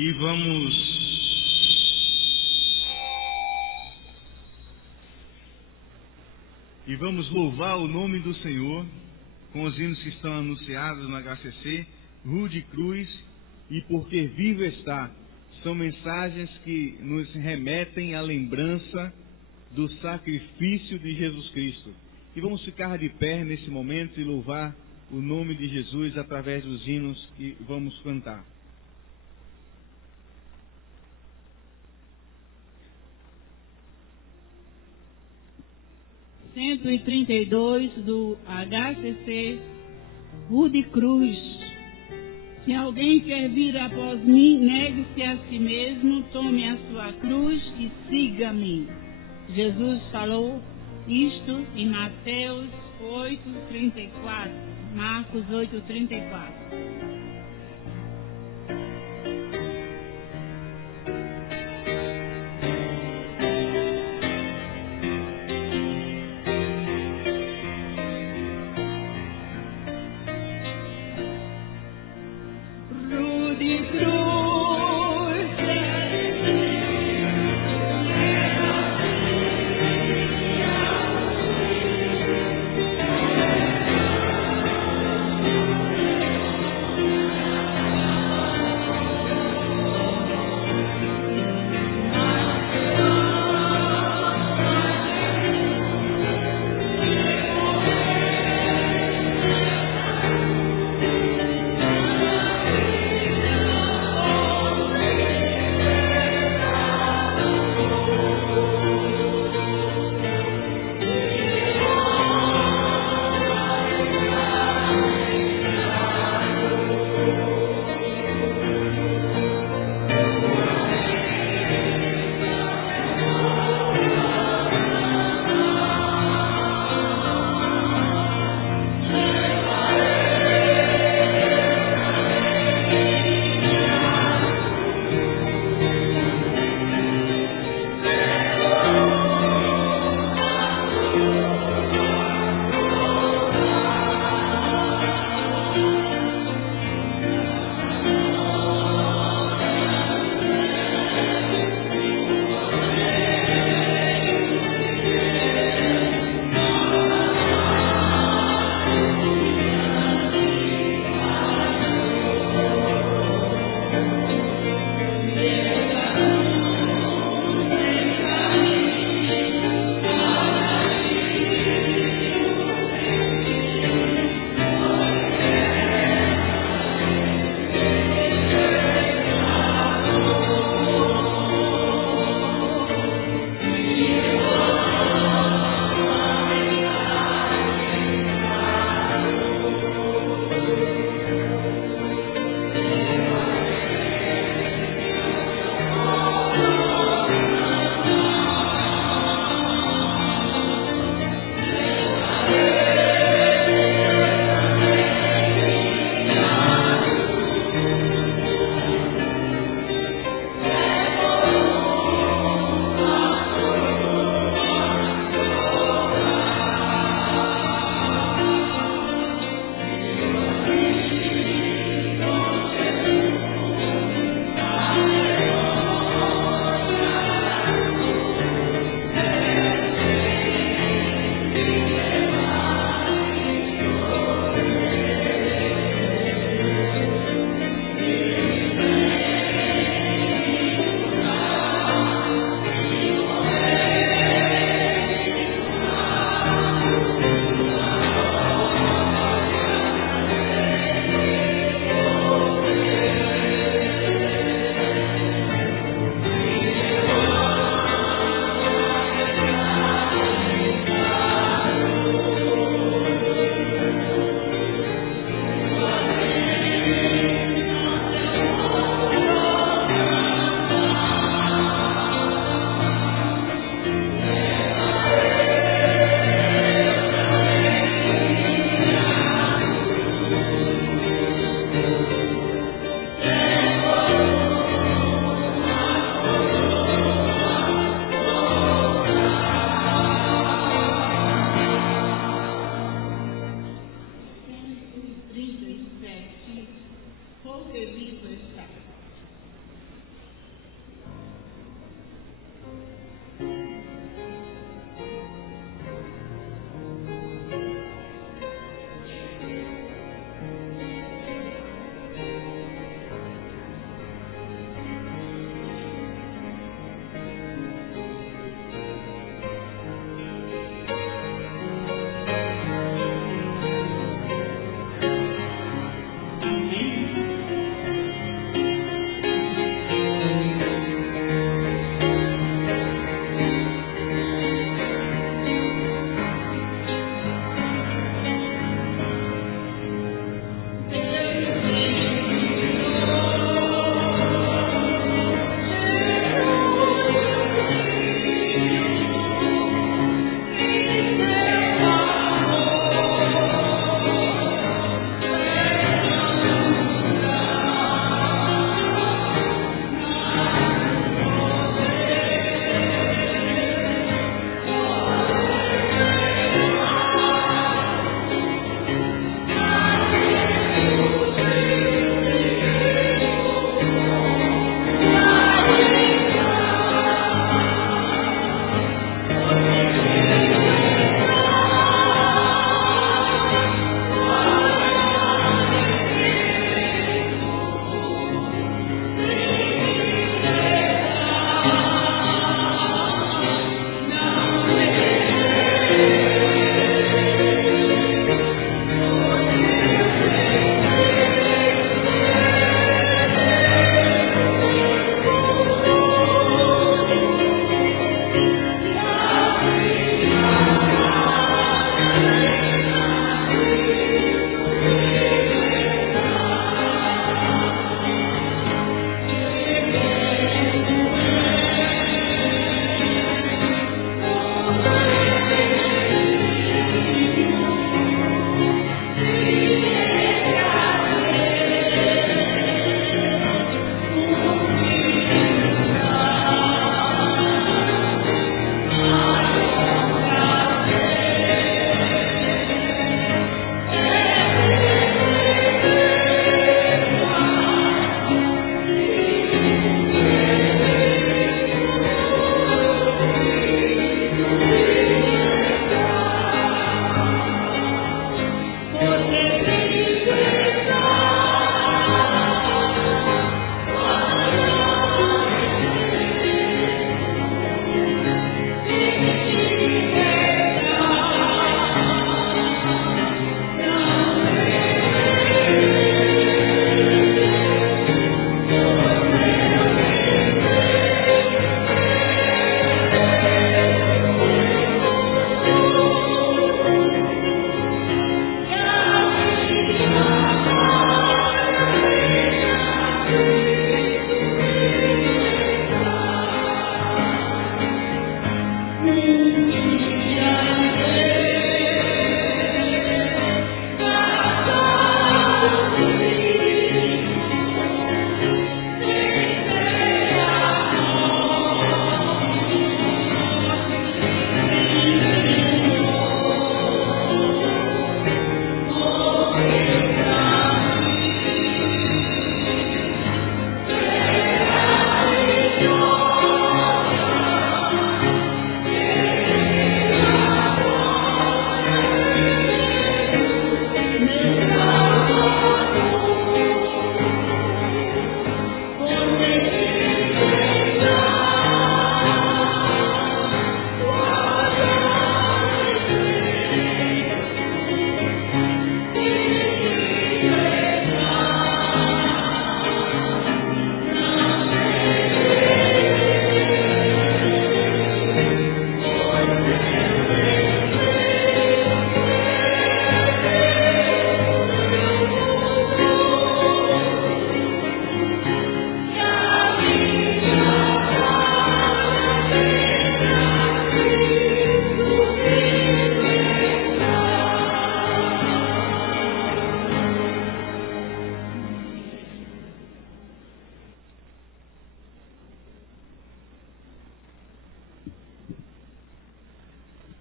E vamos louvar o nome do Senhor com os hinos que estão anunciados no HCC, Rude Cruz e Porque Vivo Está. São mensagens que nos remetem à lembrança do sacrifício de Jesus Cristo. E vamos ficar de pé nesse momento e louvar o nome de Jesus através dos hinos que vamos cantar. Cento e 32 do HCC, Rude Cruz. Se alguém quer vir após mim, negue-se a si mesmo, tome a sua cruz e siga-me. Jesus falou isto em Mateus 8:34, Marcos 8:34.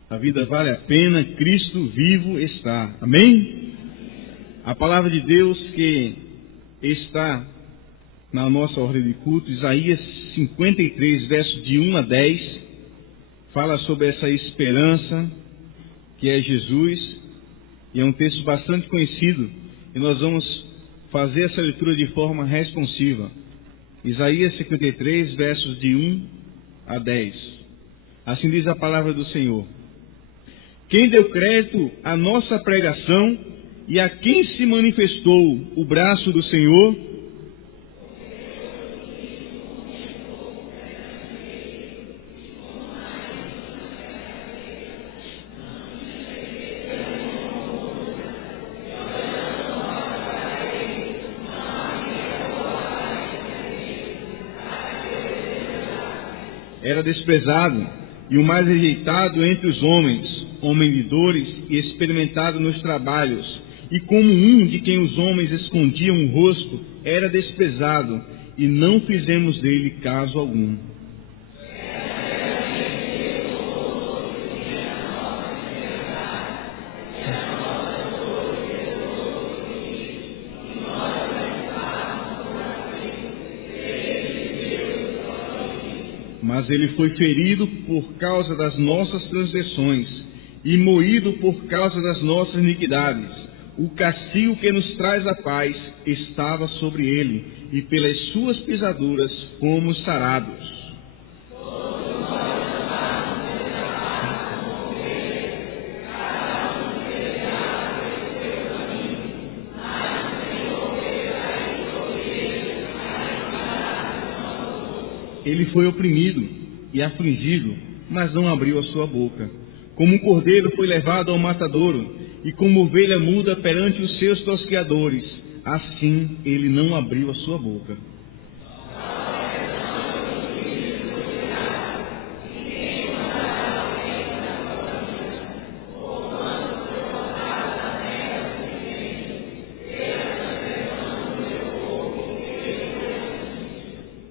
A vida vale a pena, Cristo vivo está. Amém? A palavra de Deus que está na nossa ordem de culto, Isaías 53, versos de 1 a 10, fala sobre essa esperança que é Jesus, e é um texto bastante conhecido, e nós vamos fazer essa leitura de forma responsiva. Isaías 53, versos de 1 a 10. Assim diz a palavra do Senhor: Quem deu crédito à nossa pregação e a quem se manifestou o braço do Senhor? Era desprezado e o mais rejeitado entre os homens, homem de dores e experimentado nos trabalhos, e como um de quem os homens escondiam o rosto, era desprezado, e não fizemos dele caso algum. Mas ele foi ferido por causa das nossas transgressões e moído por causa das nossas iniquidades. O castigo que nos traz a paz estava sobre ele, e pelas suas pisaduras fomos sarados. Ele foi oprimido e afligido, mas não abriu a sua boca. Como um cordeiro foi levado ao matadouro, e como ovelha muda perante os seus tosqueadores, assim ele não abriu a sua boca.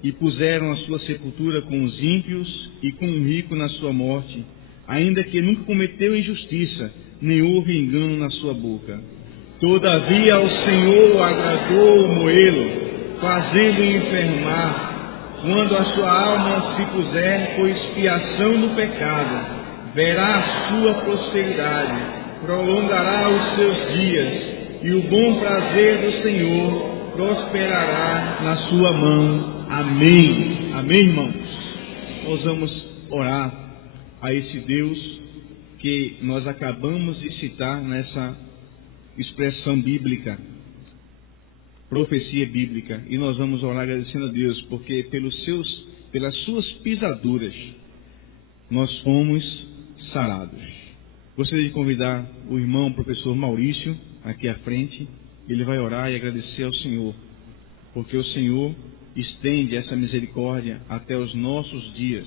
E puseram a sua sepultura com os ímpios e com o rico na sua morte, ainda que nunca cometeu injustiça, nem houve engano na sua boca. Todavia ao Senhor agradou moê-lo, fazendo-o enfermar. Quando a sua alma se puser por expiação do pecado, verá a sua prosperidade, prolongará os seus dias, e o bom prazer do Senhor prosperará na sua mão. Amém. Amém, irmãos? Nós vamos orar a esse Deus que nós acabamos de citar nessa expressão bíblica, profecia bíblica, e nós vamos orar agradecendo a Deus, porque pelas suas pisaduras nós fomos sarados. Gostaria de convidar o irmão professor Maurício aqui à frente. Ele vai orar e agradecer ao Senhor, porque o Senhor estende essa misericórdia até os nossos dias,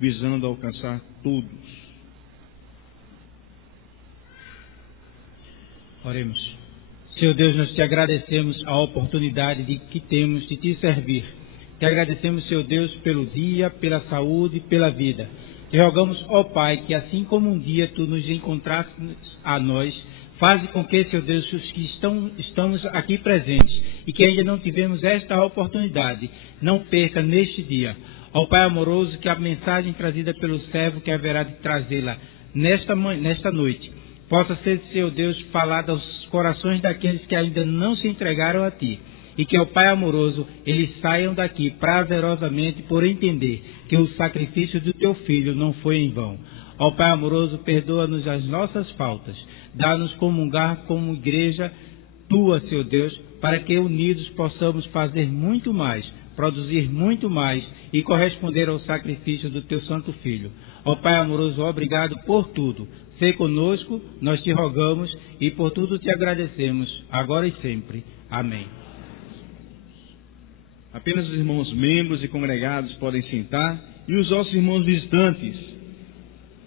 visando alcançar todos. Oremos. Senhor Deus, nós te agradecemos a oportunidade que temos de te servir. Te agradecemos, Senhor Deus, pelo dia, pela saúde, pela vida. Te rogamos, ó Pai, que assim como um dia tu nos encontraste a nós, faze com que, Senhor Deus, os que estamos aqui presentes e que ainda não tivemos esta oportunidade, não perca neste dia. Ó Pai amoroso, que a mensagem trazida pelo servo que haverá de trazê-la nesta noite, possa ser, Senhor Deus, falada aos corações daqueles que ainda não se entregaram a Ti. E que, ó Pai amoroso, eles saiam daqui prazerosamente por entender que o sacrifício do Teu Filho não foi em vão. Ó Pai amoroso, perdoa-nos as nossas faltas. Dá-nos comungar como igreja Tua, Senhor Deus, para que unidos possamos fazer muito mais, produzir muito mais e corresponder ao sacrifício do Teu Santo Filho. Ó Pai amoroso, obrigado por tudo. Sê conosco, nós te rogamos e por tudo te agradecemos, agora e sempre. Amém. Apenas os irmãos membros e congregados podem sentar, e os nossos irmãos visitantes,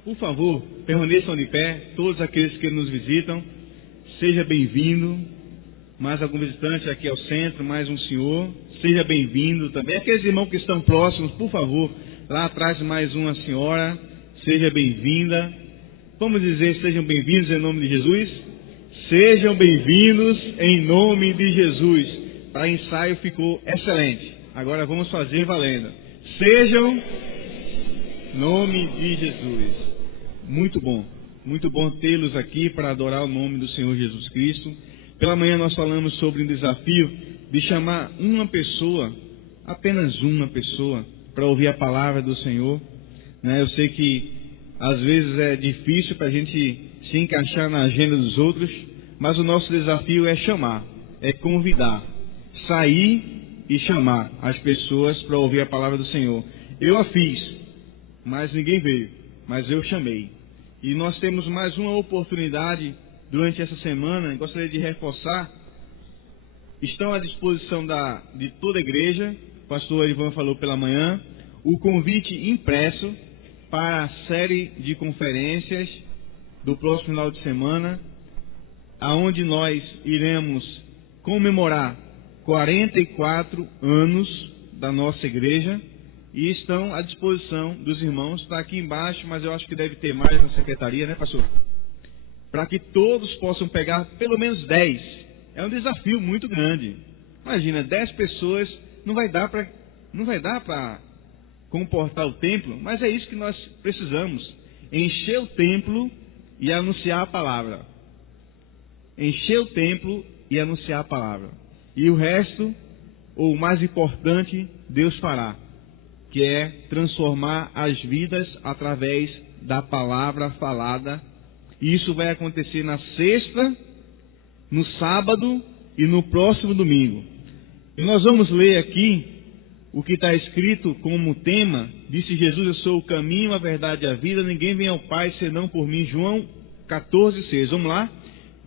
por favor, permaneçam de pé. Todos aqueles que nos visitam, seja bem-vindo. Mais algum visitante aqui ao centro, mais um senhor, seja bem-vindo também. Aqueles irmãos que estão próximos, por favor, lá atrás mais uma senhora, seja bem-vinda. Vamos dizer, sejam bem-vindos em nome de Jesus? Sejam bem-vindos em nome de Jesus. Para ensaio ficou excelente. Agora vamos fazer valendo. Sejam em nome de Jesus. Muito bom tê-los aqui para adorar o nome do Senhor Jesus Cristo. Pela manhã nós falamos sobre um desafio de chamar uma pessoa, apenas uma pessoa, para ouvir a palavra do Senhor. Eu sei que às vezes é difícil para a gente se encaixar na agenda dos outros, mas o nosso desafio é chamar, é convidar, sair e chamar as pessoas para ouvir a palavra do Senhor. Eu a fiz, mas ninguém veio, mas eu chamei. E nós temos mais uma oportunidade durante essa semana. Gostaria de reforçar, estão à disposição de toda a igreja, o pastor Ivan falou pela manhã, o convite impresso para a série de conferências do próximo final de semana, aonde nós iremos comemorar 44 anos da nossa igreja, e estão à disposição dos irmãos. Está aqui embaixo, mas eu acho que deve ter mais na secretaria, né, pastor? Para que todos possam pegar pelo menos 10. É um desafio muito grande. Imagina, 10 pessoas, não vai dar para comportar o templo, mas é isso que nós precisamos: encher o templo e anunciar a palavra. Encher o templo e anunciar a palavra. E o resto, ou o mais importante, Deus fará, que é transformar as vidas através da palavra falada. E isso vai acontecer na sexta, no sábado e no próximo domingo. E nós vamos ler aqui o que está escrito como tema. Disse Jesus: eu sou o caminho, a verdade e a vida, ninguém vem ao Pai senão por mim. João 14:6. Vamos lá?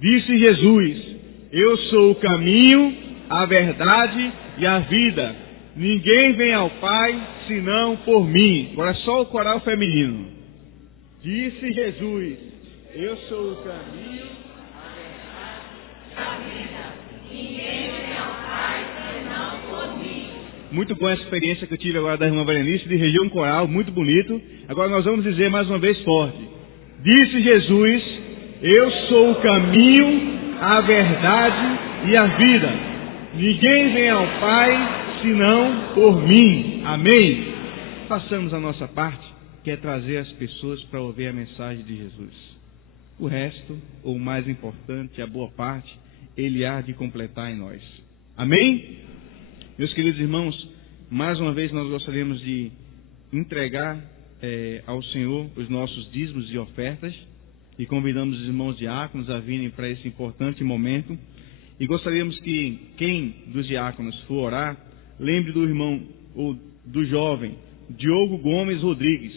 Disse Jesus: eu sou o caminho, a verdade e a vida, ninguém vem ao Pai senão por mim. Agora só o coral feminino. Disse Jesus: eu sou o caminho, a verdade e a vida, ninguém vem ao Pai senão por mim. Muito boa essa experiência que eu tive agora da irmã Berenice, de reger um coral, muito bonito. Agora nós vamos dizer mais uma vez forte. Disse Jesus: eu sou o caminho, a verdade e a vida, ninguém vem ao Pai senão por mim. Amém? Façamos a nossa parte, que é trazer as pessoas para ouvir a mensagem de Jesus. O resto, ou o mais importante, a boa parte, Ele há de completar em nós. Amém? Meus queridos irmãos, mais uma vez nós gostaríamos de entregar ao Senhor os nossos dízimos e ofertas, e convidamos os irmãos diáconos a virem para esse importante momento. E gostaríamos que quem dos diáconos for orar, lembre do irmão ou do jovem Diogo Gomes Rodrigues.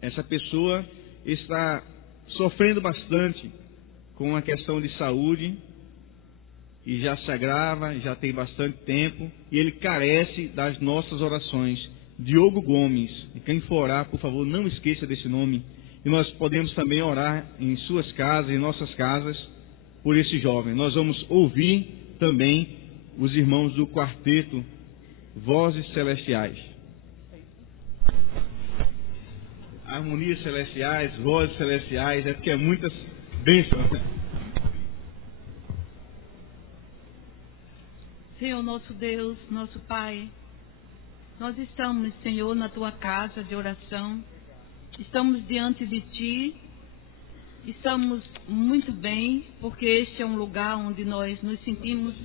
Essa pessoa está sofrendo bastante com a questão de saúde e já se agrava, já tem bastante tempo, e ele carece das nossas orações. Diogo Gomes, e quem for orar, por favor, não esqueça desse nome. E nós podemos também orar em suas casas, em nossas casas, por esse jovem. Nós vamos ouvir também os irmãos do quarteto Vozes Celestiais. Harmonias celestiais, vozes celestiais, é porque é muitas bênçãos. Senhor nosso Deus, nosso Pai, nós estamos, Senhor, na Tua casa de oração, estamos diante de Ti, estamos muito bem, porque este é um lugar onde nós nos sentimos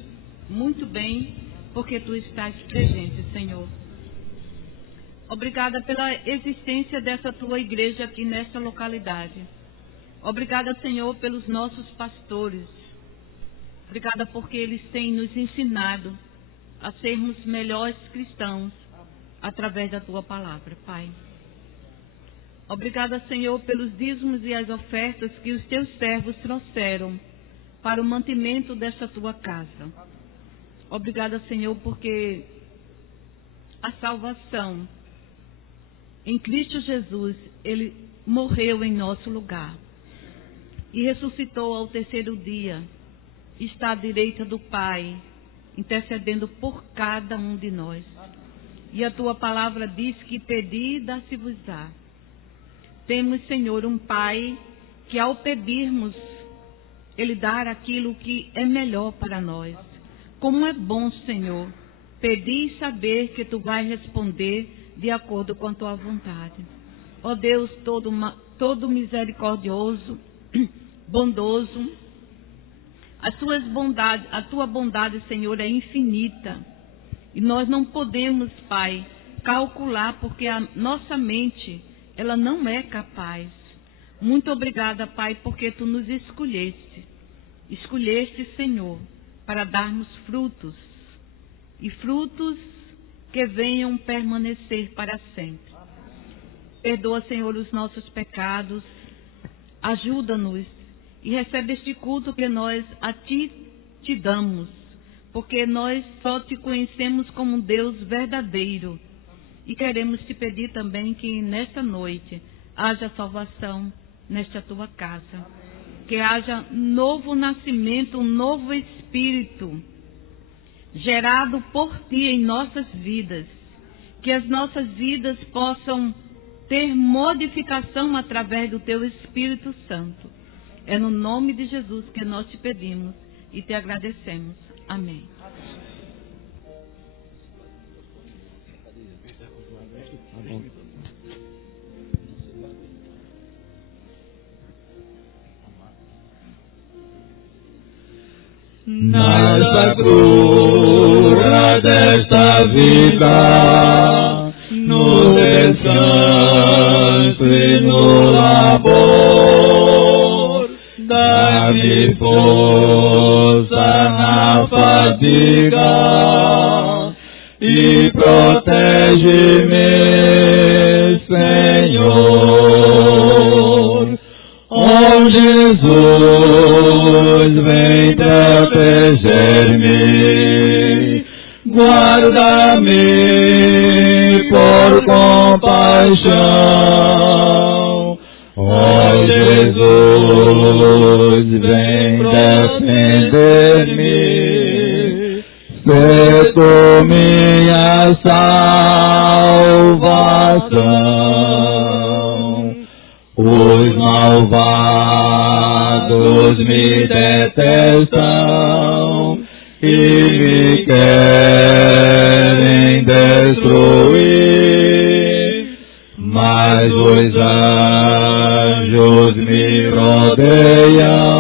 muito bem, porque Tu estás presente, Senhor. Obrigada pela existência dessa Tua igreja aqui nesta localidade. Obrigada, Senhor, pelos nossos pastores. Obrigada porque eles têm nos ensinado a sermos melhores cristãos através da Tua palavra, Pai. Obrigada, Senhor, pelos dízimos e as ofertas que os Teus servos trouxeram para o mantimento desta Tua casa. Obrigada, Senhor, porque a salvação em Cristo Jesus, Ele morreu em nosso lugar e ressuscitou ao terceiro dia. Está à direita do Pai, intercedendo por cada um de nós. E a Tua palavra diz que pedi e dá-se-vos-á. Temos, Senhor, um Pai que ao pedirmos, Ele dá aquilo que é melhor para nós. Como é bom, Senhor, pedir e saber que Tu vai responder de acordo com a Tua vontade. Ó Deus todo misericordioso, bondoso, a Tua bondade, Senhor, é infinita. E nós não podemos, Pai, calcular, porque a nossa mente, ela não é capaz. Muito obrigada, Pai, porque Tu nos escolheste. Escolheste, Senhor, para darmos frutos. E frutos que venham permanecer para sempre. Perdoa, Senhor, os nossos pecados. Ajuda-nos. E recebe este culto que nós a Ti te damos. Porque nós só Te conhecemos como um Deus verdadeiro. E queremos Te pedir também que nesta noite haja salvação nesta Tua casa. Que haja novo nascimento, um novo espírito gerado por Ti em nossas vidas. Que as nossas vidas possam ter modificação através do Teu Espírito Santo. É no nome de Jesus que nós Te pedimos e Te agradecemos. Amém. Na sacura desta vida, no descanso e no labor, dá-me força na fadiga e protege-me, Senhor. Ó Jesus, vem proteger-me, guarda-me por compaixão. Ó Jesus, vem defender-me, sê Tu minha salvação. Os malvados me detestam e me querem destruir, mas os anjos me rodeiam,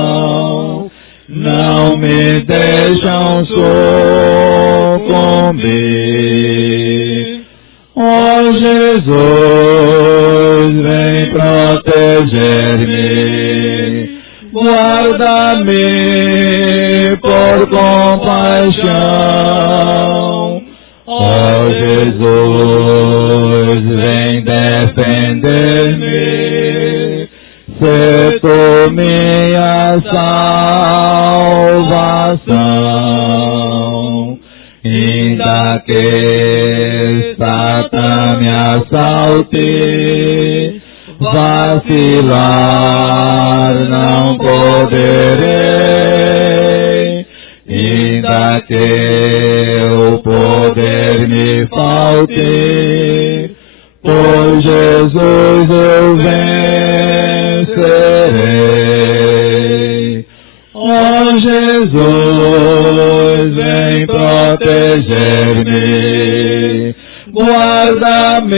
não me deixam sucumbir. Ó Jesus, vem proteger-me, guarda-me por compaixão. Ó Jesus, vem defender-me, sê Tu minha salvação. Ainda que Satã me assalte, vacilar não poderei. Ainda que o poder me falte, por Jesus eu vencerei. Ó Jesus, vem proteger-me, guarda-me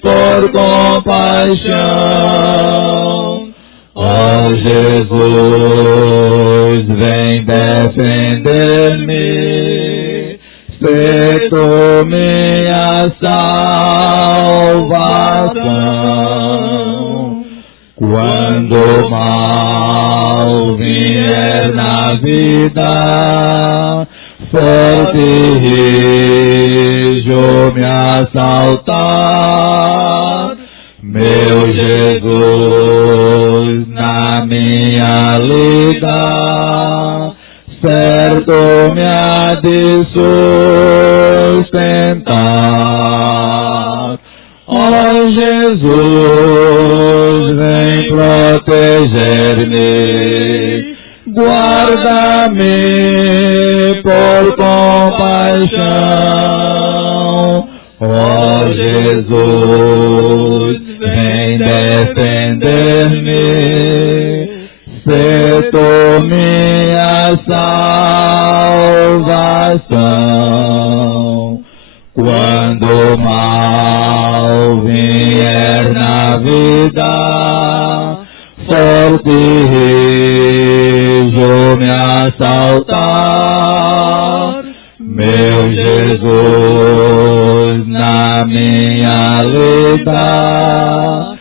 por compaixão. Ó Jesus, vem defender-me, sê Tu minha salvação. Quando o mal vier na vida, forte rijo me assaltar, meu Jesus na minha lida, certo me há de sustentar. Ó Jesus, vem proteger-me, guarda-me por compaixão. Ó Jesus, vem defender-me, se tu minha salvação. Quando mal vier na vida, forte rijo me assaltar, meu Jesus na minha lida,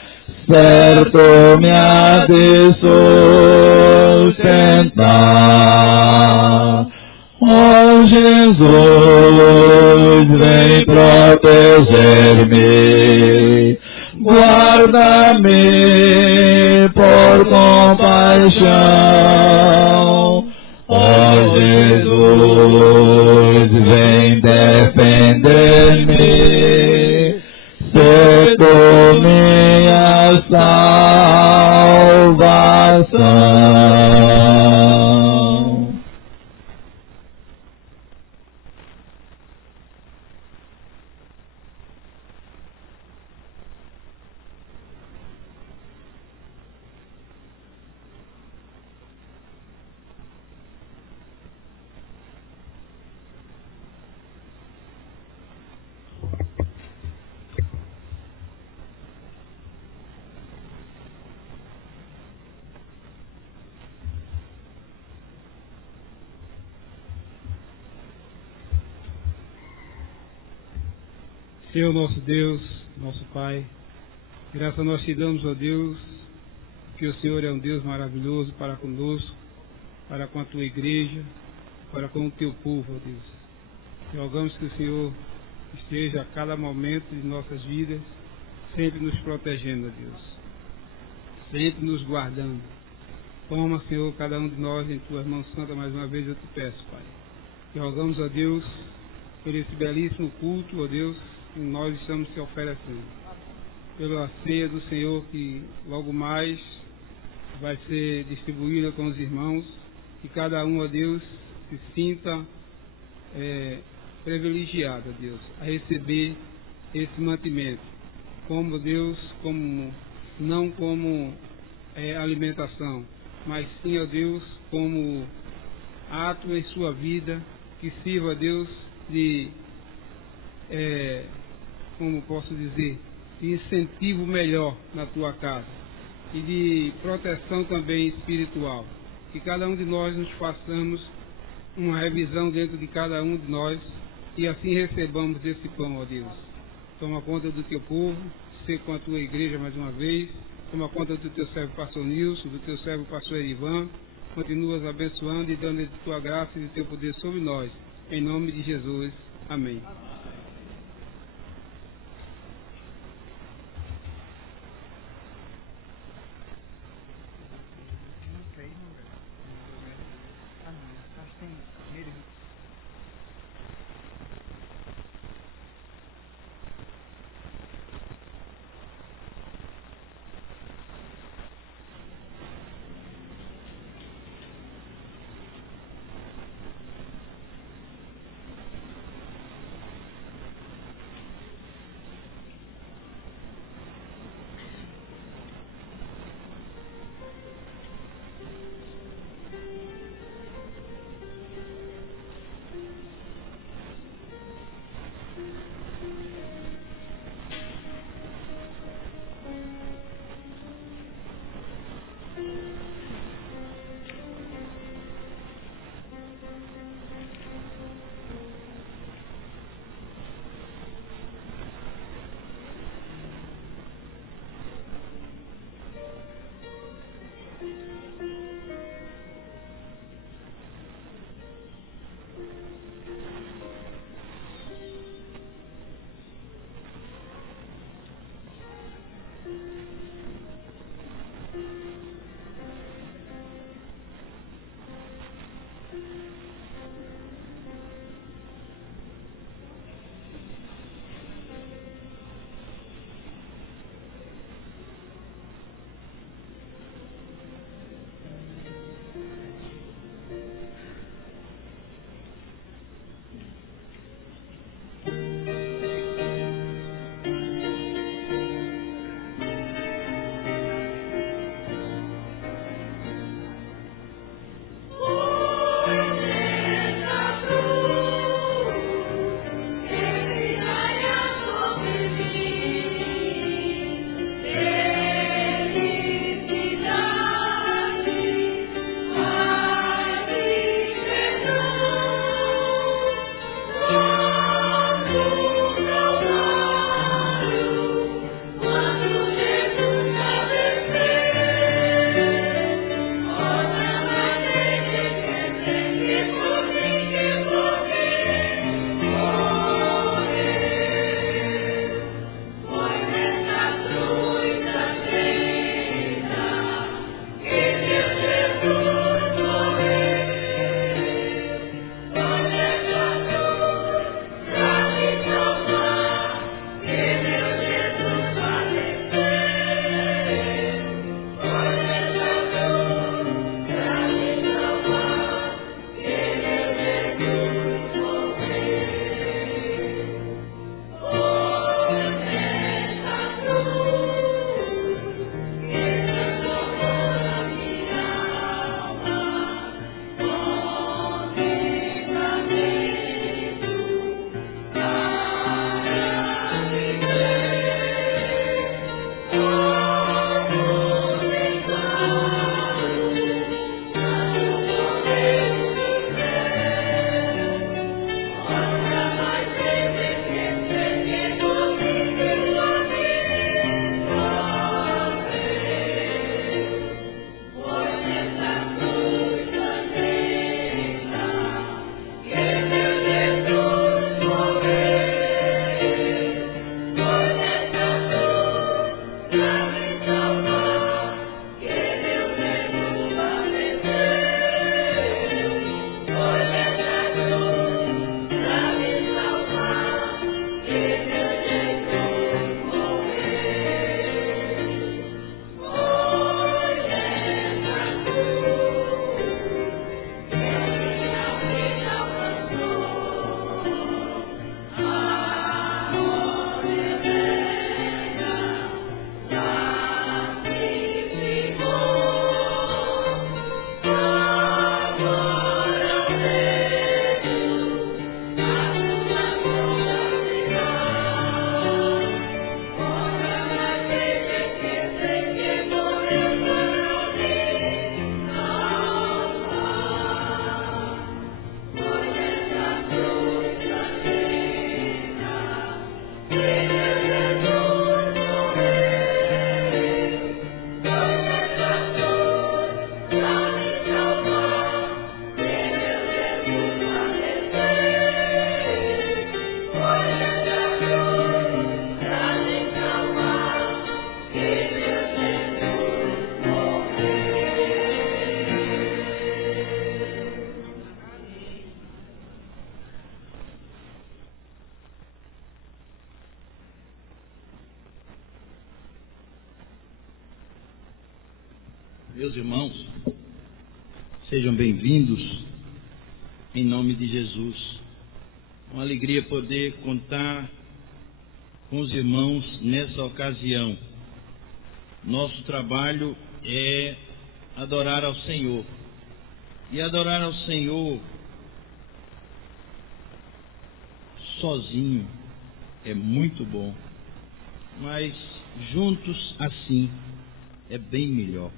certo me há de sustentar. Ó Jesus, vem proteger-me, guarda-me por compaixão. Ó Jesus, vem defender-me, se tu minha salvação. Senhor nosso Deus, nosso Pai, graças nós te damos, ó Deus, que o Senhor é um Deus maravilhoso para conosco, para com a tua igreja, para com o teu povo, ó Deus. E rogamos que o Senhor esteja a cada momento de nossas vidas, sempre nos protegendo, ó Deus, sempre nos guardando. Toma, Senhor, cada um de nós em tuas mãos santas, mais uma vez eu te peço, Pai. E rogamos, ó Deus, por esse belíssimo culto, ó Deus, que nós estamos te oferecendo. Pela ceia do Senhor que logo mais vai ser distribuída com os irmãos, que cada um, ó Deus, se sinta privilegiado, ó Deus, a receber esse mantimento, como Deus, não como alimentação, mas sim, ó Deus, como ato em sua vida, que sirva, ó Deus, de como posso dizer, de incentivo melhor na tua casa e de proteção também espiritual. Que cada um de nós nos façamos uma revisão dentro de cada um de nós e assim recebamos desse pão, ó Deus. Toma conta do teu povo, ser com a tua igreja mais uma vez, toma conta do teu servo pastor Nilson, do teu servo pastor Erivan, continuas abençoando e dando de tua graça e de teu poder sobre nós. Em nome de Jesus. Amém. Meus irmãos, sejam bem-vindos em nome de Jesus. Uma alegria poder contar com os irmãos nessa ocasião. Nosso trabalho é adorar ao Senhor. E adorar ao Senhor sozinho é muito bom, mas juntos assim é bem melhor.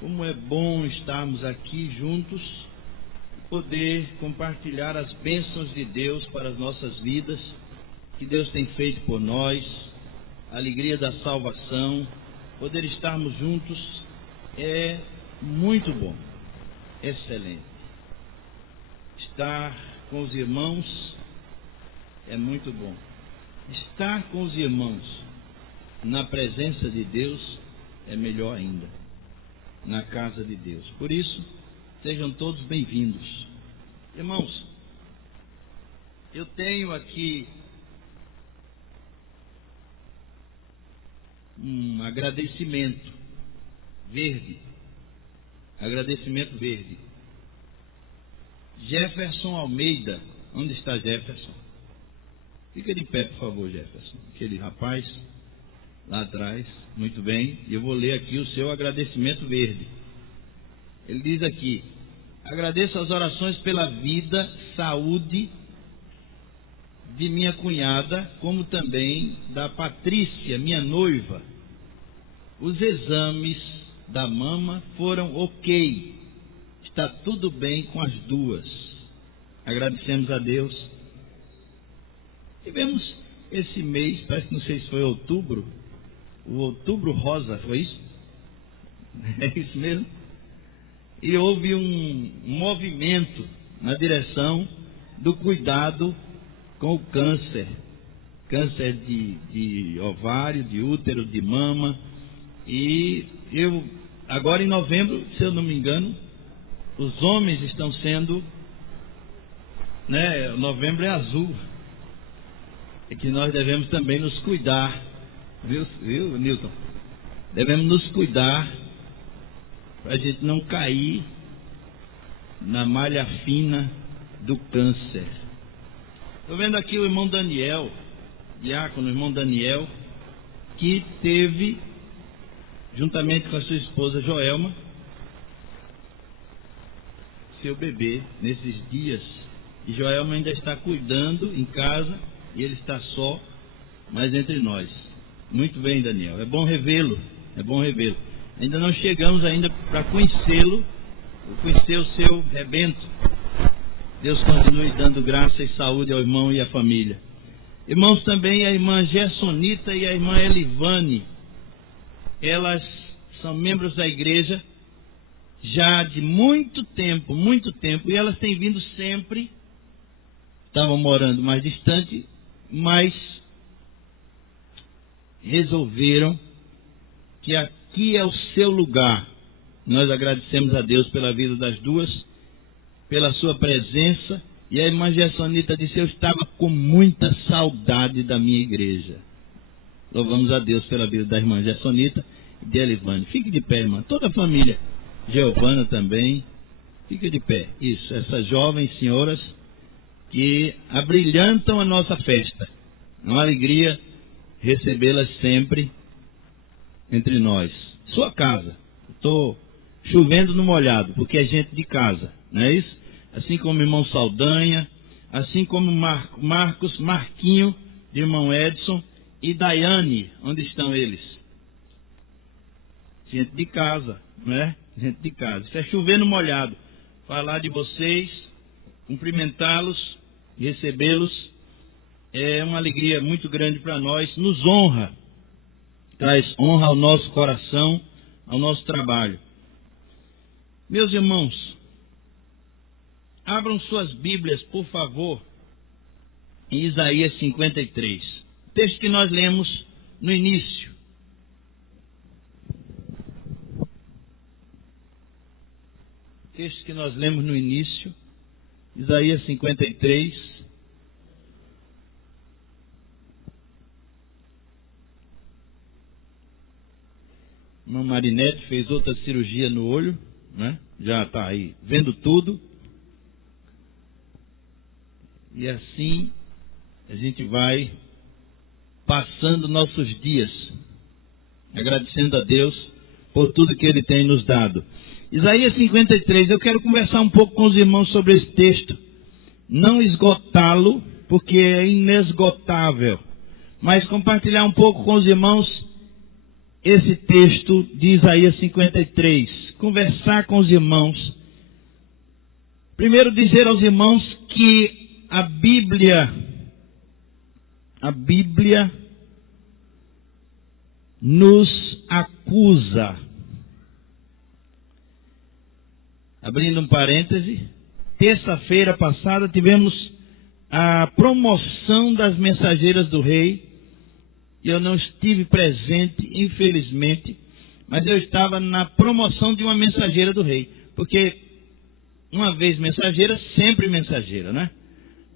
Como é bom estarmos aqui juntos e poder compartilhar as bênçãos de Deus para as nossas vidas, que Deus tem feito por nós, a alegria da salvação. Poder estarmos juntos é muito bom, excelente. Estar com os irmãos é muito bom. Estar com os irmãos na presença de Deus é melhor ainda. Na casa de Deus. Por isso, sejam todos bem-vindos. Irmãos, eu tenho aqui um agradecimento verde. Agradecimento verde. Jefferson Almeida. Onde está Jefferson? Fica de pé, por favor, Jefferson. Aquele rapaz lá atrás. Muito bem, e eu vou ler aqui o seu agradecimento verde. Ele diz aqui: agradeço as orações pela vida, saúde de minha cunhada, como também da Patrícia, minha noiva. Os exames da mama foram ok, está tudo bem com as duas. Agradecemos a Deus. Tivemos esse mês, parece que não sei se foi outubro, o Outubro Rosa, foi isso? É isso mesmo? E houve um movimento na direção do cuidado com o câncer. Câncer de ovário, de útero, de mama. E agora em novembro, se eu não me engano, os homens estão sendo, novembro é azul. É que nós devemos também nos cuidar. Viu, Nilton? Devemos nos cuidar para a gente não cair na malha fina do câncer. Estou vendo aqui o irmão Daniel, diácono, irmão Daniel, que teve, juntamente com a sua esposa Joelma, seu bebê nesses dias. E Joelma ainda está cuidando em casa e ele está só, mas entre nós. Muito bem, Daniel. É bom revê-lo. É bom revê-lo. Ainda não chegamos ainda para conhecê-lo, conhecer o seu rebento. Deus continue dando graça e saúde ao irmão e à família. Irmãos, também a irmã Gersonita e a irmã Elivane. Elas são membros da igreja já de muito tempo, e elas têm vindo sempre. Estavam morando mais distante, mas resolveram que aqui é o seu lugar. Nós agradecemos a Deus pela vida das duas, pela sua presença. E a irmã Gersonita disse: eu estava com muita saudade da minha igreja. Louvamos a Deus pela vida da irmã Gersonita e de Elivane. Fique de pé, irmã. Toda a família. Giovana também. Fique de pé. Isso, essas jovens senhoras que abrilhantam a nossa festa. É uma alegria recebê-las sempre entre nós. Sua casa. Estou chovendo no molhado, porque é gente de casa, não é isso? Assim como o irmão Saldanha, assim como Marcos, Marquinho, de irmão Edson e Daiane, onde estão eles? Gente de casa, não é? Gente de casa. Isso é chover no molhado. Falar de vocês, cumprimentá-los, recebê-los, é uma alegria muito grande para nós, nos honra, traz honra ao nosso coração, ao nosso trabalho. Meus irmãos, abram suas Bíblias, por favor, em Isaías 53. Texto que nós lemos no início. Texto que nós lemos no início. Isaías 53. Irmã Marinete fez outra cirurgia no olho, né? Já está aí vendo tudo. E assim a gente vai passando nossos dias, agradecendo a Deus por tudo que Ele tem nos dado. Isaías 53, eu quero conversar um pouco com os irmãos sobre esse texto. Não esgotá-lo, porque é inesgotável, mas compartilhar um pouco com os irmãos esse texto de Isaías 53. Conversar com os irmãos. Primeiro dizer aos irmãos que a Bíblia nos acusa. Abrindo um parêntese, terça-feira passada tivemos a promoção das mensageiras do rei. Eu não estive presente, infelizmente, mas eu estava na promoção de uma mensageira do rei, porque uma vez mensageira, sempre mensageira, né?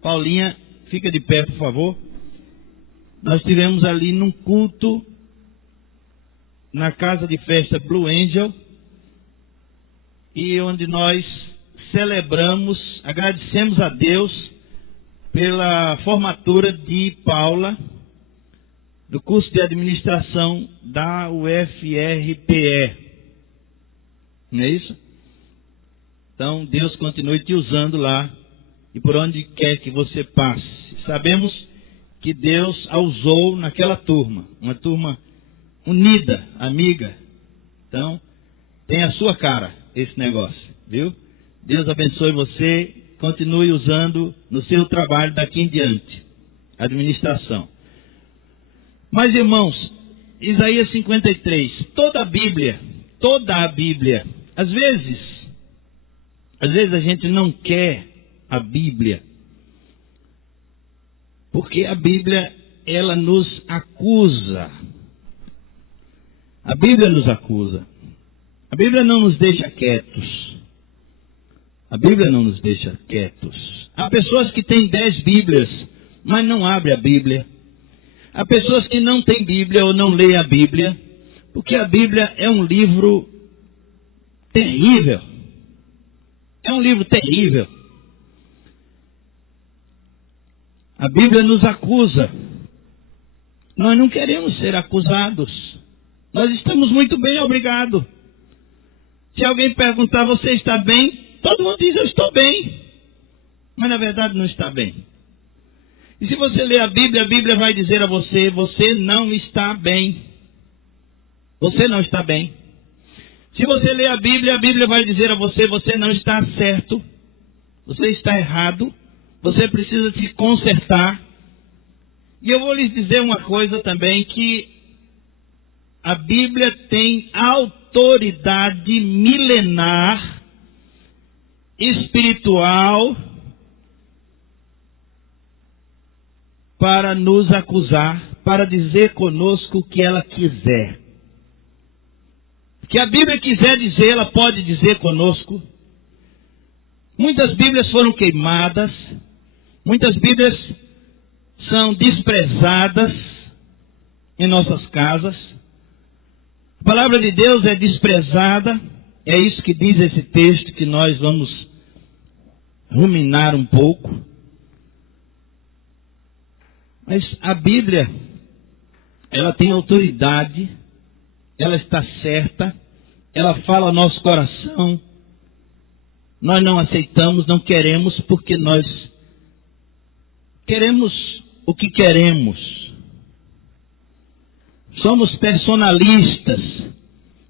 Paulinha, fica de pé, por favor. Nós estivemos ali num culto na casa de festa Blue Angel, e onde nós celebramos, agradecemos a Deus pela formatura de Paula, do curso de administração da UFRPE. Não é isso? Então, Deus continue te usando lá e por onde quer que você passe. Sabemos que Deus a usou naquela turma, uma turma unida, amiga. Então, tem a sua cara esse negócio, viu? Deus abençoe você, continue usando no seu trabalho daqui em diante, administração. Mas, irmãos, Isaías 53, toda a Bíblia, às vezes a gente não quer a Bíblia, porque a Bíblia, ela nos acusa. A Bíblia nos acusa. A Bíblia não nos deixa quietos. A Bíblia não nos deixa quietos. Há pessoas que têm 10 Bíblias, mas não abrem a Bíblia. Há pessoas que não têm Bíblia ou não leem a Bíblia, porque a Bíblia é um livro terrível. É um livro terrível. A Bíblia nos acusa. Nós não queremos ser acusados. Nós estamos muito bem, obrigado. Se alguém perguntar, você está bem? Todo mundo diz, eu estou bem. Mas na verdade não está bem. E se você ler a Bíblia vai dizer a você, você não está bem. Você não está bem. Se você ler a Bíblia vai dizer a você, você não está certo. Você está errado. Você precisa se consertar. E eu vou lhes dizer uma coisa também, que a Bíblia tem autoridade milenar, espiritual, para nos acusar, para dizer conosco o que ela quiser. O que a Bíblia quiser dizer, ela pode dizer conosco. Muitas Bíblias foram queimadas, muitas Bíblias são desprezadas em nossas casas. A palavra de Deus é desprezada, é isso que diz esse texto que nós vamos ruminar um pouco. Mas a Bíblia, ela tem autoridade, ela está certa, ela fala ao nosso coração. Nós não aceitamos, não queremos, porque nós queremos o que queremos. Somos personalistas,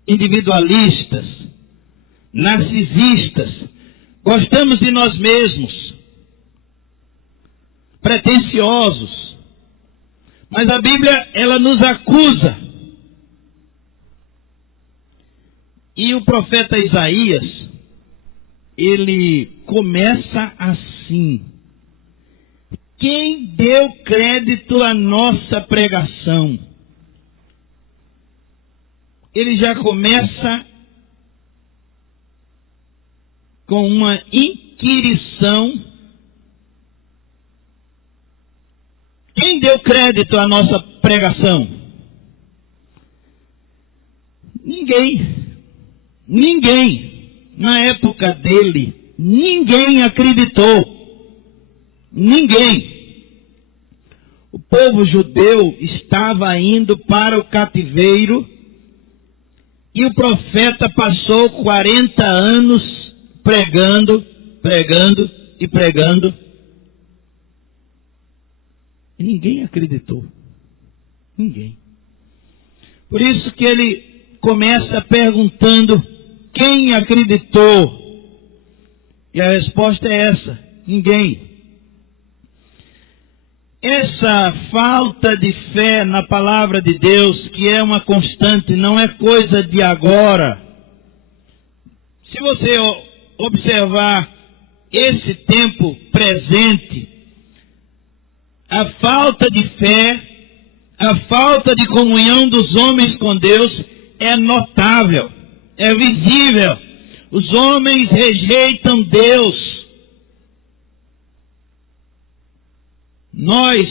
individualistas, narcisistas, gostamos de nós mesmos, pretensiosos. Mas a Bíblia, ela nos acusa. E o profeta Isaías, ele começa assim: quem deu crédito à nossa pregação? Ele já começa com uma inquirição. Quem deu crédito à nossa pregação? Ninguém. Ninguém. Na época dele, ninguém acreditou. Ninguém. O povo judeu estava indo para o cativeiro e o profeta passou 40 anos pregando, pregando e pregando. E ninguém acreditou. Ninguém. Por isso que ele começa perguntando: quem acreditou? E a resposta é essa: ninguém. Essa falta de fé na palavra de Deus, que é uma constante, não é coisa de agora. Se você observar esse tempo presente, a falta de fé, a falta de comunhão dos homens com Deus é notável, é visível. Os homens rejeitam Deus. Nós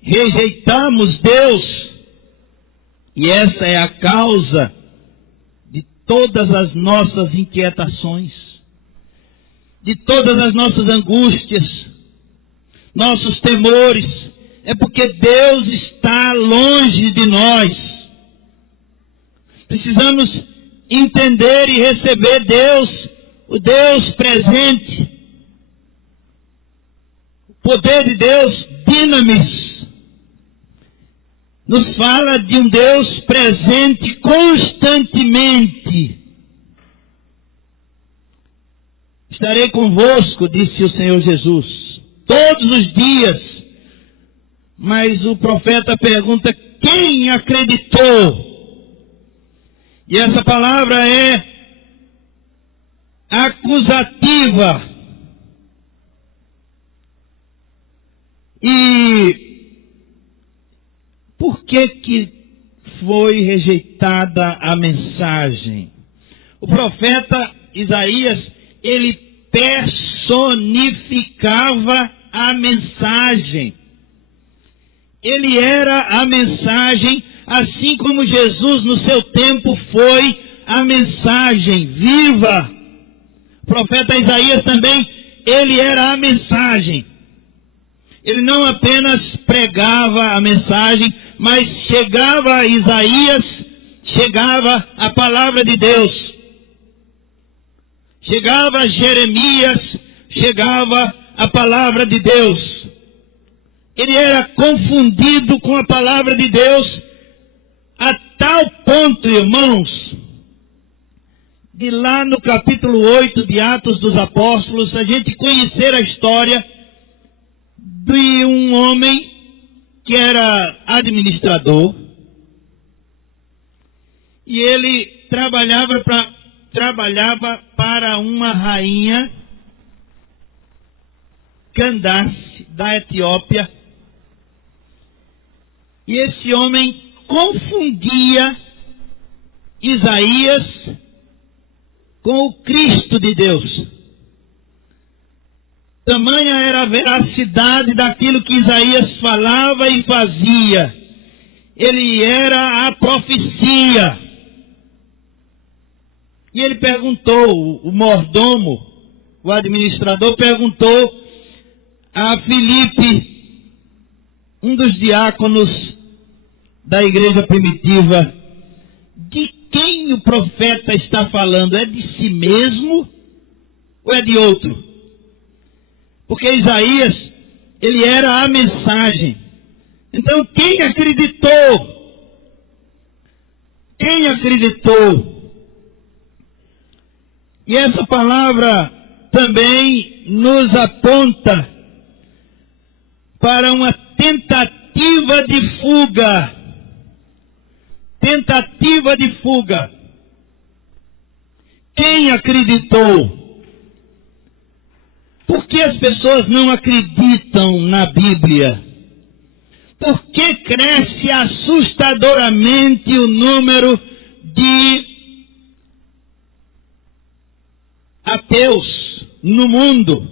rejeitamos Deus. E essa é a causa de todas as nossas inquietações, de todas as nossas angústias, nossos temores. É porque Deus está longe de nós. Precisamos entender e receber Deus, o Deus presente. O poder de Deus, Dinamis, nos fala de um Deus presente constantemente. Estarei convosco, disse o Senhor Jesus, todos os dias. Mas o profeta pergunta: quem acreditou? E essa palavra é acusativa. E por que foi rejeitada a mensagem? O profeta Isaías, ele personificava a mensagem. Ele era a mensagem, assim como Jesus no seu tempo foi a mensagem viva. O profeta Isaías também, ele era a mensagem. Ele não apenas pregava a mensagem, mas chegava a Isaías, chegava a palavra de Deus. Chegava a Jeremias, chegava a palavra de Deus. Ele era confundido com a palavra de Deus a tal ponto, irmãos, de lá no capítulo 8 de Atos dos Apóstolos, a gente conhecer a história de um homem que era administrador e ele trabalhava para uma rainha, Candace, da Etiópia. E esse homem confundia Isaías com o Cristo de Deus. Tamanha era a veracidade daquilo que Isaías falava e fazia. Ele era a profecia. E ele perguntou, o mordomo, o administrador, perguntou a Filipe, um dos diáconos da igreja primitiva, de quem o profeta está falando? É de si mesmo ou é de outro? Porque Isaías, ele era a mensagem. Então, quem acreditou? Quem acreditou? E essa palavra também nos aponta para uma tentativa de fuga. Tentativa de fuga. Quem acreditou? Por que as pessoas não acreditam na Bíblia? Por que cresce assustadoramente o número de ateus no mundo?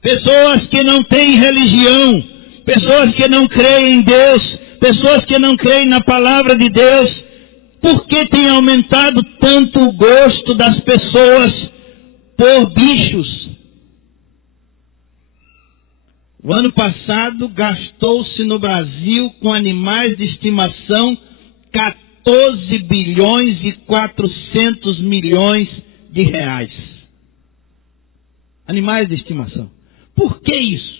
Pessoas que não têm religião, pessoas que não creem em Deus, pessoas que não creem na palavra de Deus. Por que tem aumentado tanto o gosto das pessoas por bichos? O ano passado gastou-se no Brasil com animais de estimação 14 bilhões e 400 milhões de reais. Animais de estimação. Por que isso?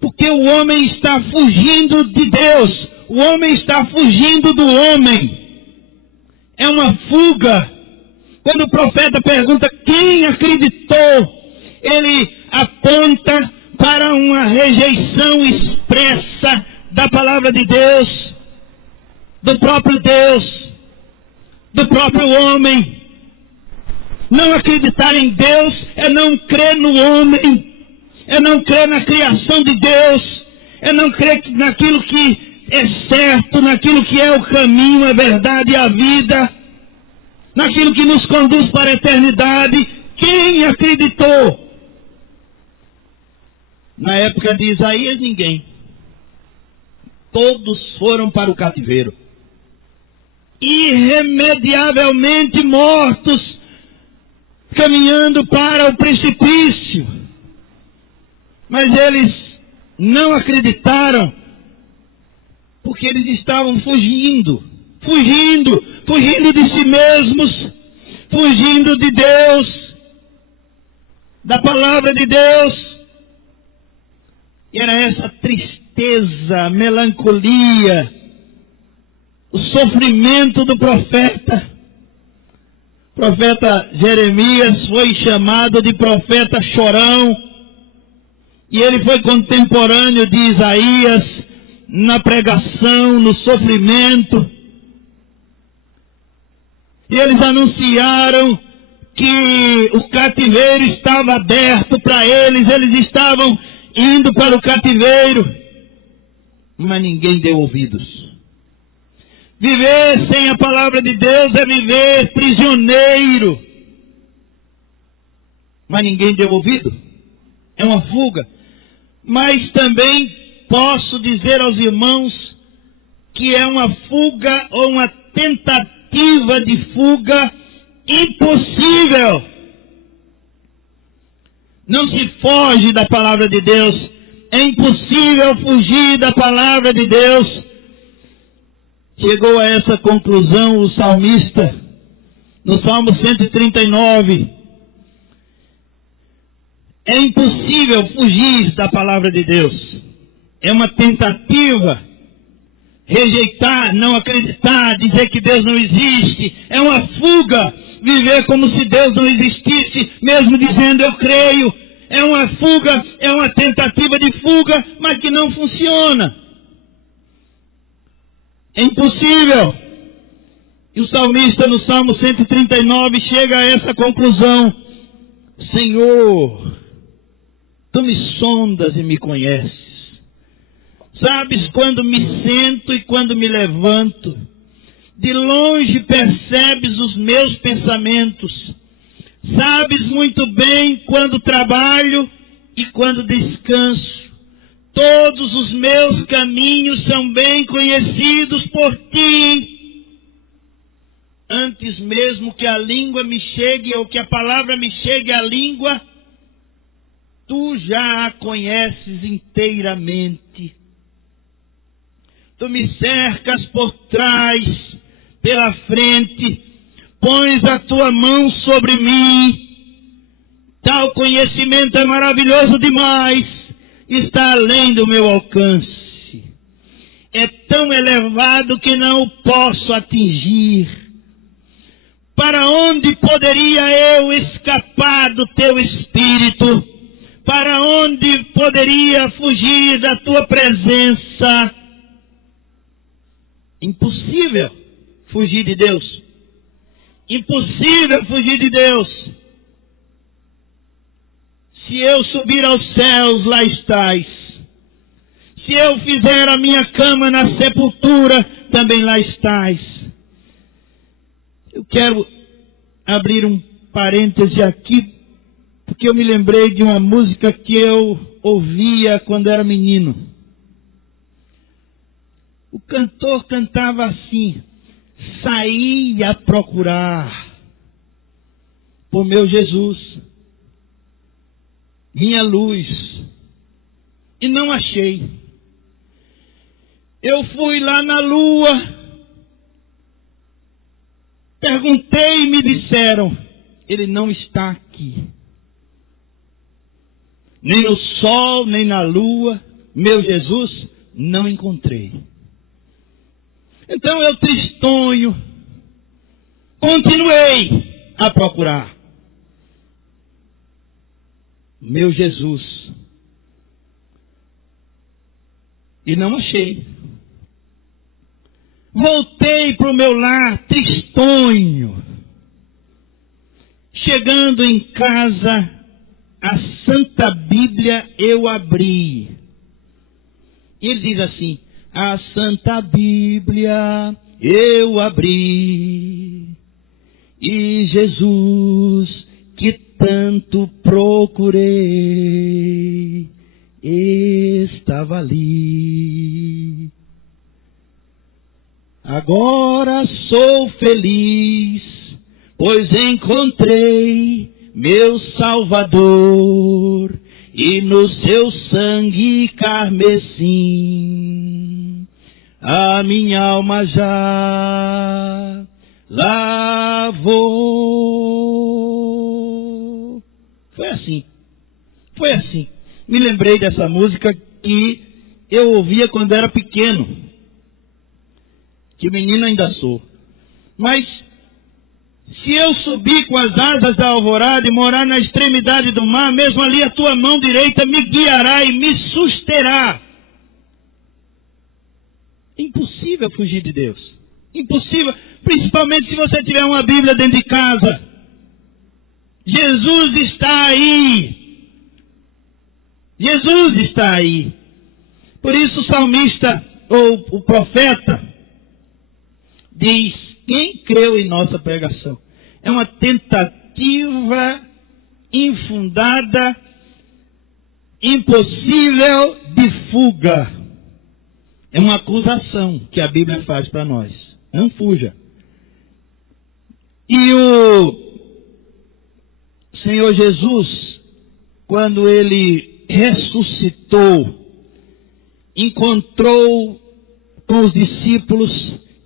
Porque o homem está fugindo de Deus. O homem está fugindo do homem. É uma fuga. Quando o profeta pergunta quem acreditou, ele aponta para uma rejeição expressa da palavra de Deus, do próprio Deus, do próprio homem. Não acreditar em Deus é não crer no homem, é não crer na criação de Deus, é não crer naquilo que é certo, naquilo que é o caminho, a verdade e a vida, naquilo que nos conduz para a eternidade. Quem acreditou? Na época de Isaías, ninguém. Todos foram para o cativeiro. Irremediavelmente mortos, caminhando para o precipício. Mas eles não acreditaram, porque eles estavam fugindo de si mesmos, fugindo de Deus, da palavra de Deus. E era essa tristeza, melancolia, o sofrimento do profeta. O profeta Jeremias foi chamado de profeta chorão, e ele foi contemporâneo de Isaías na pregação, no sofrimento. E eles anunciaram que o cativeiro estava aberto para eles, eles estavam indo para o cativeiro, mas ninguém deu ouvidos. Viver sem a palavra de Deus é viver prisioneiro, mas ninguém deu ouvido. É uma fuga. Mas também posso dizer aos irmãos que é uma fuga ou uma tentativa de fuga impossível. Não se foge da palavra de Deus. É impossível fugir da palavra de Deus. Chegou a essa conclusão o salmista, no Salmo 139. É impossível fugir da palavra de Deus. É uma tentativa. Rejeitar, não acreditar, dizer que Deus não existe. É uma fuga. Viver como se Deus não existisse, mesmo dizendo eu creio. É uma fuga, é uma tentativa de fuga, mas que não funciona. É impossível. E o salmista no Salmo 139 chega a essa conclusão: Senhor, Tu me sondas e me conheces. Sabes quando me sento e quando me levanto. De longe percebes os meus pensamentos. Sabes muito bem quando trabalho e quando descanso. Todos os meus caminhos são bem conhecidos por ti. Antes mesmo que a língua me chegue, ou que a palavra me chegue à língua, tu já a conheces inteiramente. Tu me cercas por trás, pela frente, pões a tua mão sobre mim. Tal conhecimento é maravilhoso demais, está além do meu alcance. É tão elevado que não o posso atingir. Para onde poderia eu escapar do teu Espírito? Para onde poderia fugir da tua presença? Impossível fugir de Deus. Impossível fugir de Deus. Se eu subir aos céus, lá estás. Se eu fizer a minha cama na sepultura, também lá estás. Eu quero abrir um parêntese aqui, porque eu me lembrei de uma música que eu ouvia quando era menino. O cantor cantava assim: saí a procurar por meu Jesus, minha luz, e não achei. Eu fui lá na lua, perguntei e me disseram: ele não está aqui. Nem no sol, nem na lua, meu Jesus, não encontrei. Então eu, tristonho, continuei a procurar meu Jesus e não achei. Voltei para o meu lar tristonho. Chegando em casa, a Santa Bíblia eu abri. E ele diz assim: a Santa Bíblia eu abri, e Jesus, que tanto procurei, estava ali. Agora sou feliz, pois encontrei meu Salvador, e no seu sangue carmesim a minha alma já lavou. Foi assim. Me lembrei dessa música que eu ouvia quando era pequeno. Que menino ainda sou. Mas se eu subir com as asas da alvorada e morar na extremidade do mar, mesmo ali a tua mão direita me guiará e me susterá. Impossível fugir de Deus. Impossível, principalmente se você tiver uma Bíblia dentro de casa. Jesus está aí. Jesus está aí. Por isso o salmista, ou o profeta, diz: quem creu em nossa pregação? É uma tentativa infundada, impossível de fuga. É uma acusação que a Bíblia faz para nós. Não fuja. E o Senhor Jesus, quando ele ressuscitou, encontrou com os discípulos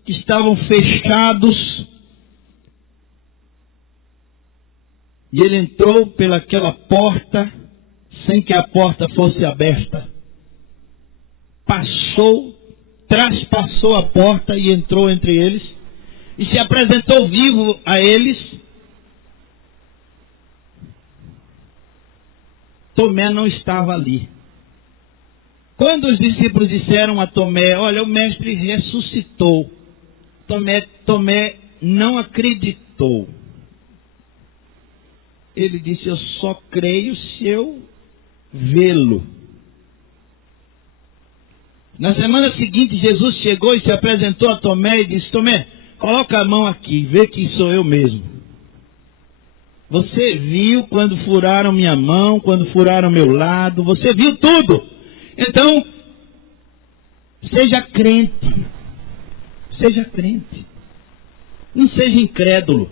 que estavam fechados, e ele entrou pelaquela porta, sem que a porta fosse aberta. Traspassou a porta e entrou entre eles, e se apresentou vivo a eles. Tomé não estava ali. Quando os discípulos disseram a Tomé: olha, o mestre ressuscitou, Tomé não acreditou. Ele disse: eu só creio se eu vê-lo. Na semana seguinte, Jesus chegou e se apresentou a Tomé e disse: Tomé, coloca a mão aqui, vê que sou eu mesmo. Você viu quando furaram minha mão, quando furaram meu lado, você viu tudo. Então, seja crente. Seja crente. Não seja incrédulo.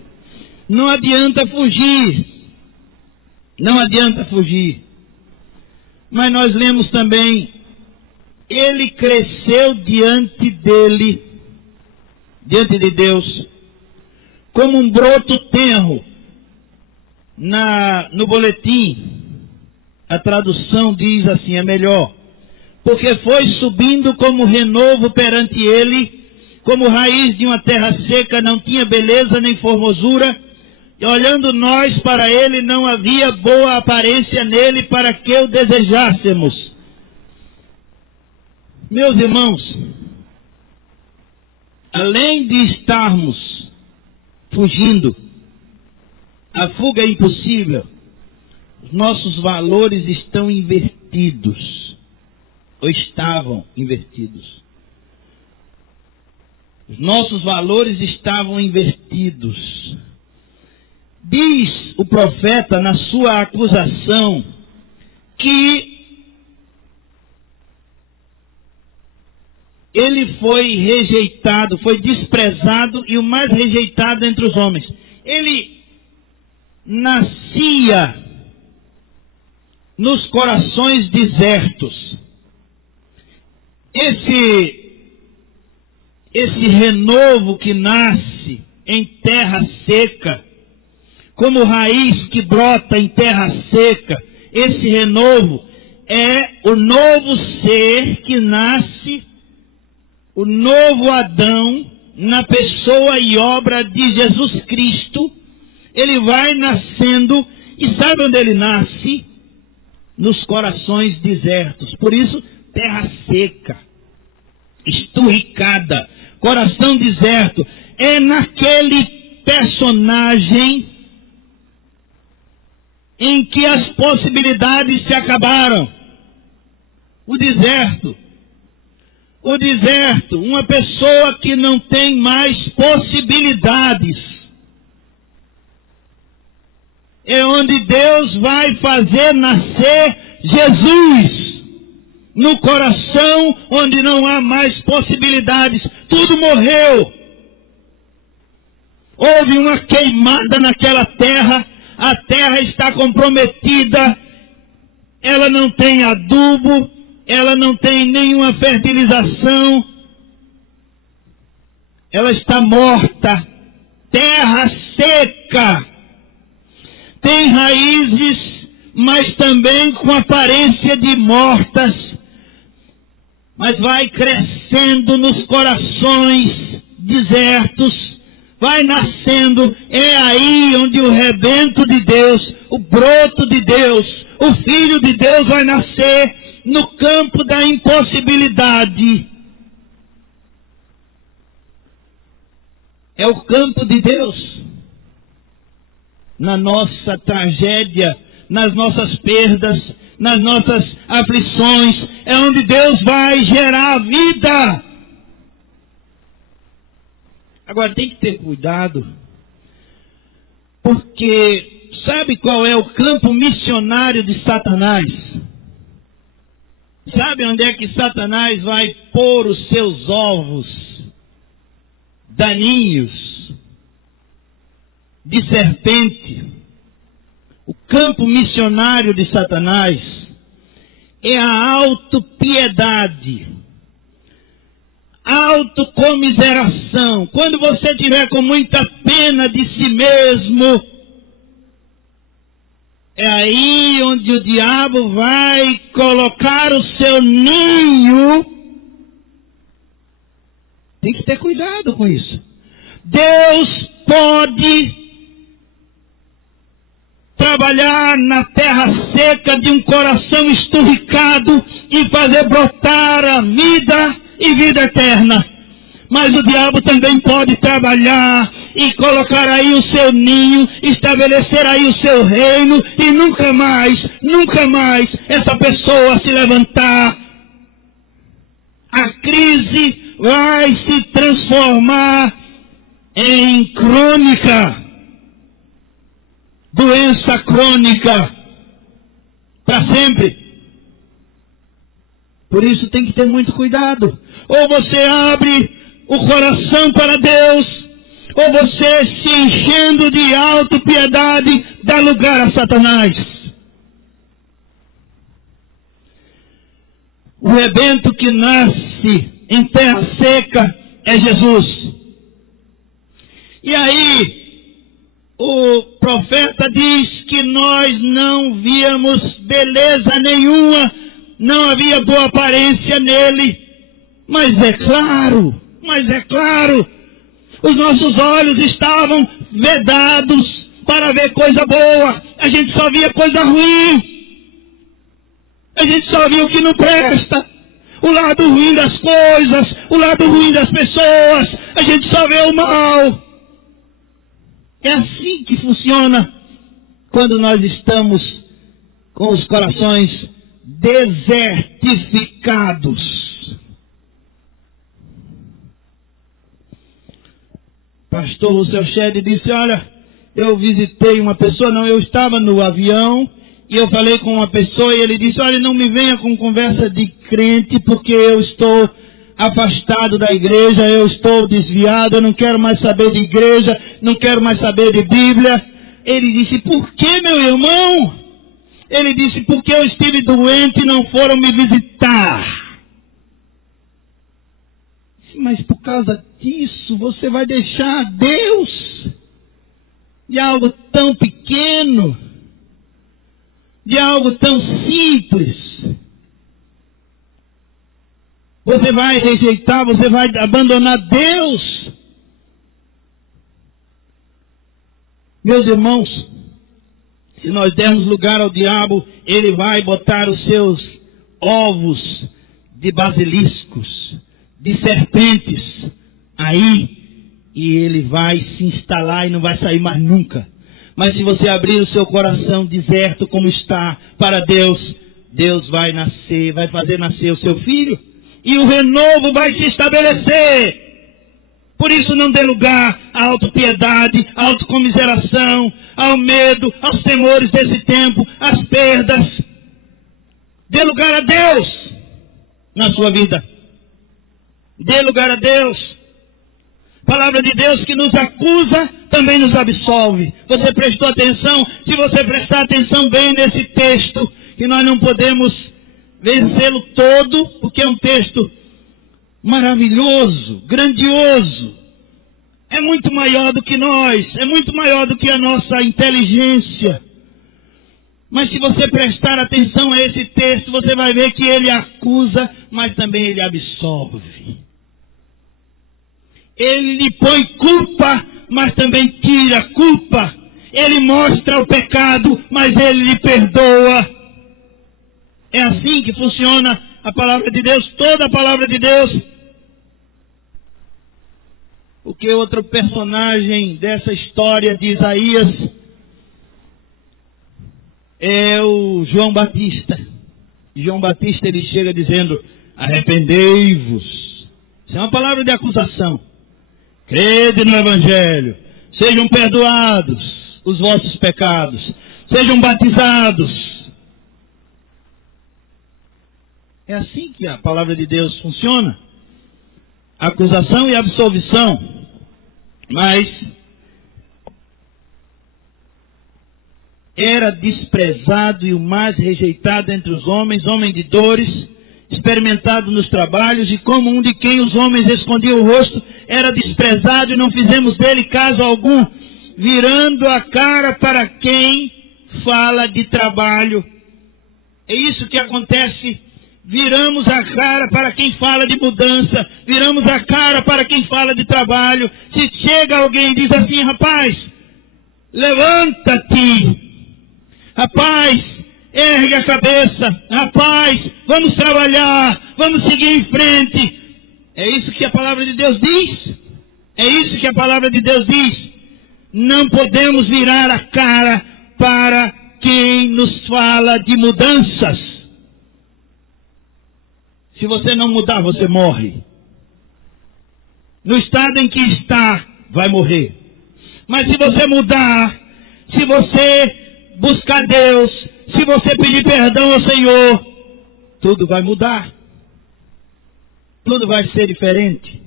Não adianta fugir. Não adianta fugir. Mas nós lemos também, ele cresceu diante dele, diante de Deus, como um broto tenro. No boletim, a tradução diz assim, é melhor, porque foi subindo como renovo perante ele, como raiz de uma terra seca, não tinha beleza nem formosura, e olhando nós para ele, não havia boa aparência nele para que o desejássemos. Meus irmãos, além de estarmos fugindo, a fuga é impossível, os nossos valores estão invertidos, ou estavam invertidos. Os nossos valores estavam invertidos. Diz o profeta na sua acusação que ele foi rejeitado, foi desprezado e o mais rejeitado entre os homens. Ele nascia nos corações desertos. Esse renovo que nasce em terra seca, como raiz que brota em terra seca, esse renovo é o novo ser que nasce, o novo Adão, na pessoa e obra de Jesus Cristo. Ele vai nascendo, e sabe onde ele nasce? Nos corações desertos. Por isso, terra seca, esturricada, coração deserto. É naquele personagem em que as possibilidades se acabaram. O deserto, uma pessoa que não tem mais possibilidades. É onde Deus vai fazer nascer Jesus, no coração onde não há mais possibilidades. Tudo morreu. Houve uma queimada naquela terra, a terra está comprometida, ela não tem adubo, ela não tem nenhuma fertilização, ela está morta, terra seca. Tem raízes, mas também com aparência de mortas, mas vai crescendo nos corações desertos, vai nascendo. É aí onde o rebento de Deus, o broto de Deus, o Filho de Deus vai nascer, no campo da impossibilidade. É o campo de Deus. Na nossa tragédia, nas nossas perdas, nas nossas aflições, é onde Deus vai gerar a vida. Agora tem que ter cuidado, porque sabe qual é o campo missionário de Satanás? Sabe onde é que Satanás vai pôr os seus ovos daninhos de serpente? O campo missionário de Satanás é a autopiedade, autocomiseração. Quando você tiver com muita pena de si mesmo, é aí onde o diabo vai colocar o seu ninho. Tem que ter cuidado com isso. Deus pode trabalhar na terra seca de um coração esturricado e fazer brotar a vida e vida eterna. Mas o diabo também pode trabalhar e colocar aí o seu ninho, estabelecer aí o seu reino, e nunca mais essa pessoa se levantar a crise vai se transformar em crônica, doença crônica, para sempre. Por isso tem que ter muito cuidado. Ou você abre o coração para Deus, ou você, se enchendo de autopiedade, dá lugar a Satanás. O rebento que nasce em terra seca é Jesus. E aí, o profeta diz que nós não víamos beleza nenhuma, não havia boa aparência nele. Mas é claro, os nossos olhos estavam vedados para ver coisa boa. A gente só via coisa ruim. A gente só via o que não presta. O lado ruim das coisas, o lado ruim das pessoas. A gente só vê o mal. É assim que funciona quando nós estamos com os corações desertificados. Pastor Lúcio Shedd disse, olha, eu visitei uma pessoa, eu estava no avião e eu falei com uma pessoa e ele disse, olha, não me venha com conversa de crente porque eu estou afastado da igreja, eu estou desviado, eu não quero mais saber de igreja, não quero mais saber de Bíblia. Ele disse, por que, meu irmão? Ele disse, porque eu estive doente e não foram me visitar. Mas por causa disso, você vai deixar Deus de algo tão pequeno, de algo tão simples. Você vai rejeitar, você vai abandonar Deus. Meus irmãos, se nós dermos lugar ao diabo, ele vai botar os seus ovos de basiliscos, de serpentes aí, e ele vai se instalar e não vai sair mais nunca. Mas se você abrir o seu coração deserto como está para Deus, Deus vai nascer, vai fazer nascer o seu filho, e o renovo vai se estabelecer. Por isso não dê lugar à autopiedade, à autocomiseração, ao medo, aos temores desse tempo, às perdas. Dê lugar a Deus na sua vida. Dê lugar a Deus. Palavra de Deus que nos acusa, também nos absolve. Você prestou atenção? Se você prestar atenção bem nesse texto, que nós não podemos vencê-lo todo, porque é um texto maravilhoso, grandioso. É muito maior do que nós, é muito maior do que a nossa inteligência. Mas se você prestar atenção a esse texto, você vai ver que ele acusa, mas também ele absolve. Ele lhe põe culpa, mas também tira culpa. Ele mostra o pecado, mas ele lhe perdoa. É assim que funciona a palavra de Deus, toda a palavra de Deus. O que outro personagem dessa história de Isaías é o João Batista. João Batista, ele chega dizendo, arrependei-vos. Isso é uma palavra de acusação. Crede no Evangelho, sejam perdoados os vossos pecados, sejam batizados. É assim que a palavra de Deus funciona. Acusação e absolvição. Mas era desprezado e o mais rejeitado entre os homens, homem de dores, experimentado nos trabalhos, e como um de quem os homens escondiam o rosto, era desprezado e não fizemos dele caso algum, virando a cara para quem fala de trabalho. É isso que acontece. Viramos a cara para quem fala de mudança, viramos a cara para quem fala de trabalho. Se chega alguém e diz assim, rapaz, levanta-te, rapaz, ergue a cabeça, rapaz, vamos trabalhar, vamos seguir em frente. É isso que a palavra de Deus diz. É isso que a palavra de Deus diz. Não podemos virar a cara para quem nos fala de mudanças. Se você não mudar, você morre. No estado em que está, vai morrer. Mas se você mudar, se você buscar Deus, se você pedir perdão ao Senhor, tudo vai mudar. Tudo vai ser diferente.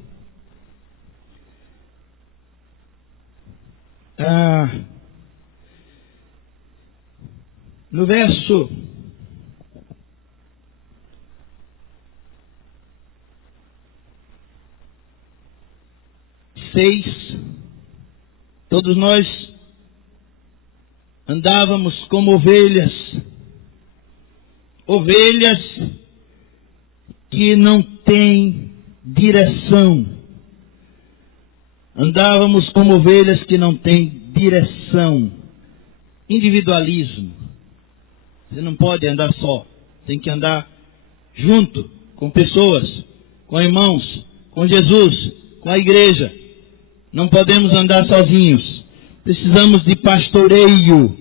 No verso 6, todos nós andávamos como ovelhas que não têm direção. Andávamos como ovelhas que não têm direção. Individualismo. Você não pode andar só. Tem que andar junto com pessoas, com irmãos, com Jesus, com a igreja. Não podemos andar sozinhos. Precisamos de pastoreio.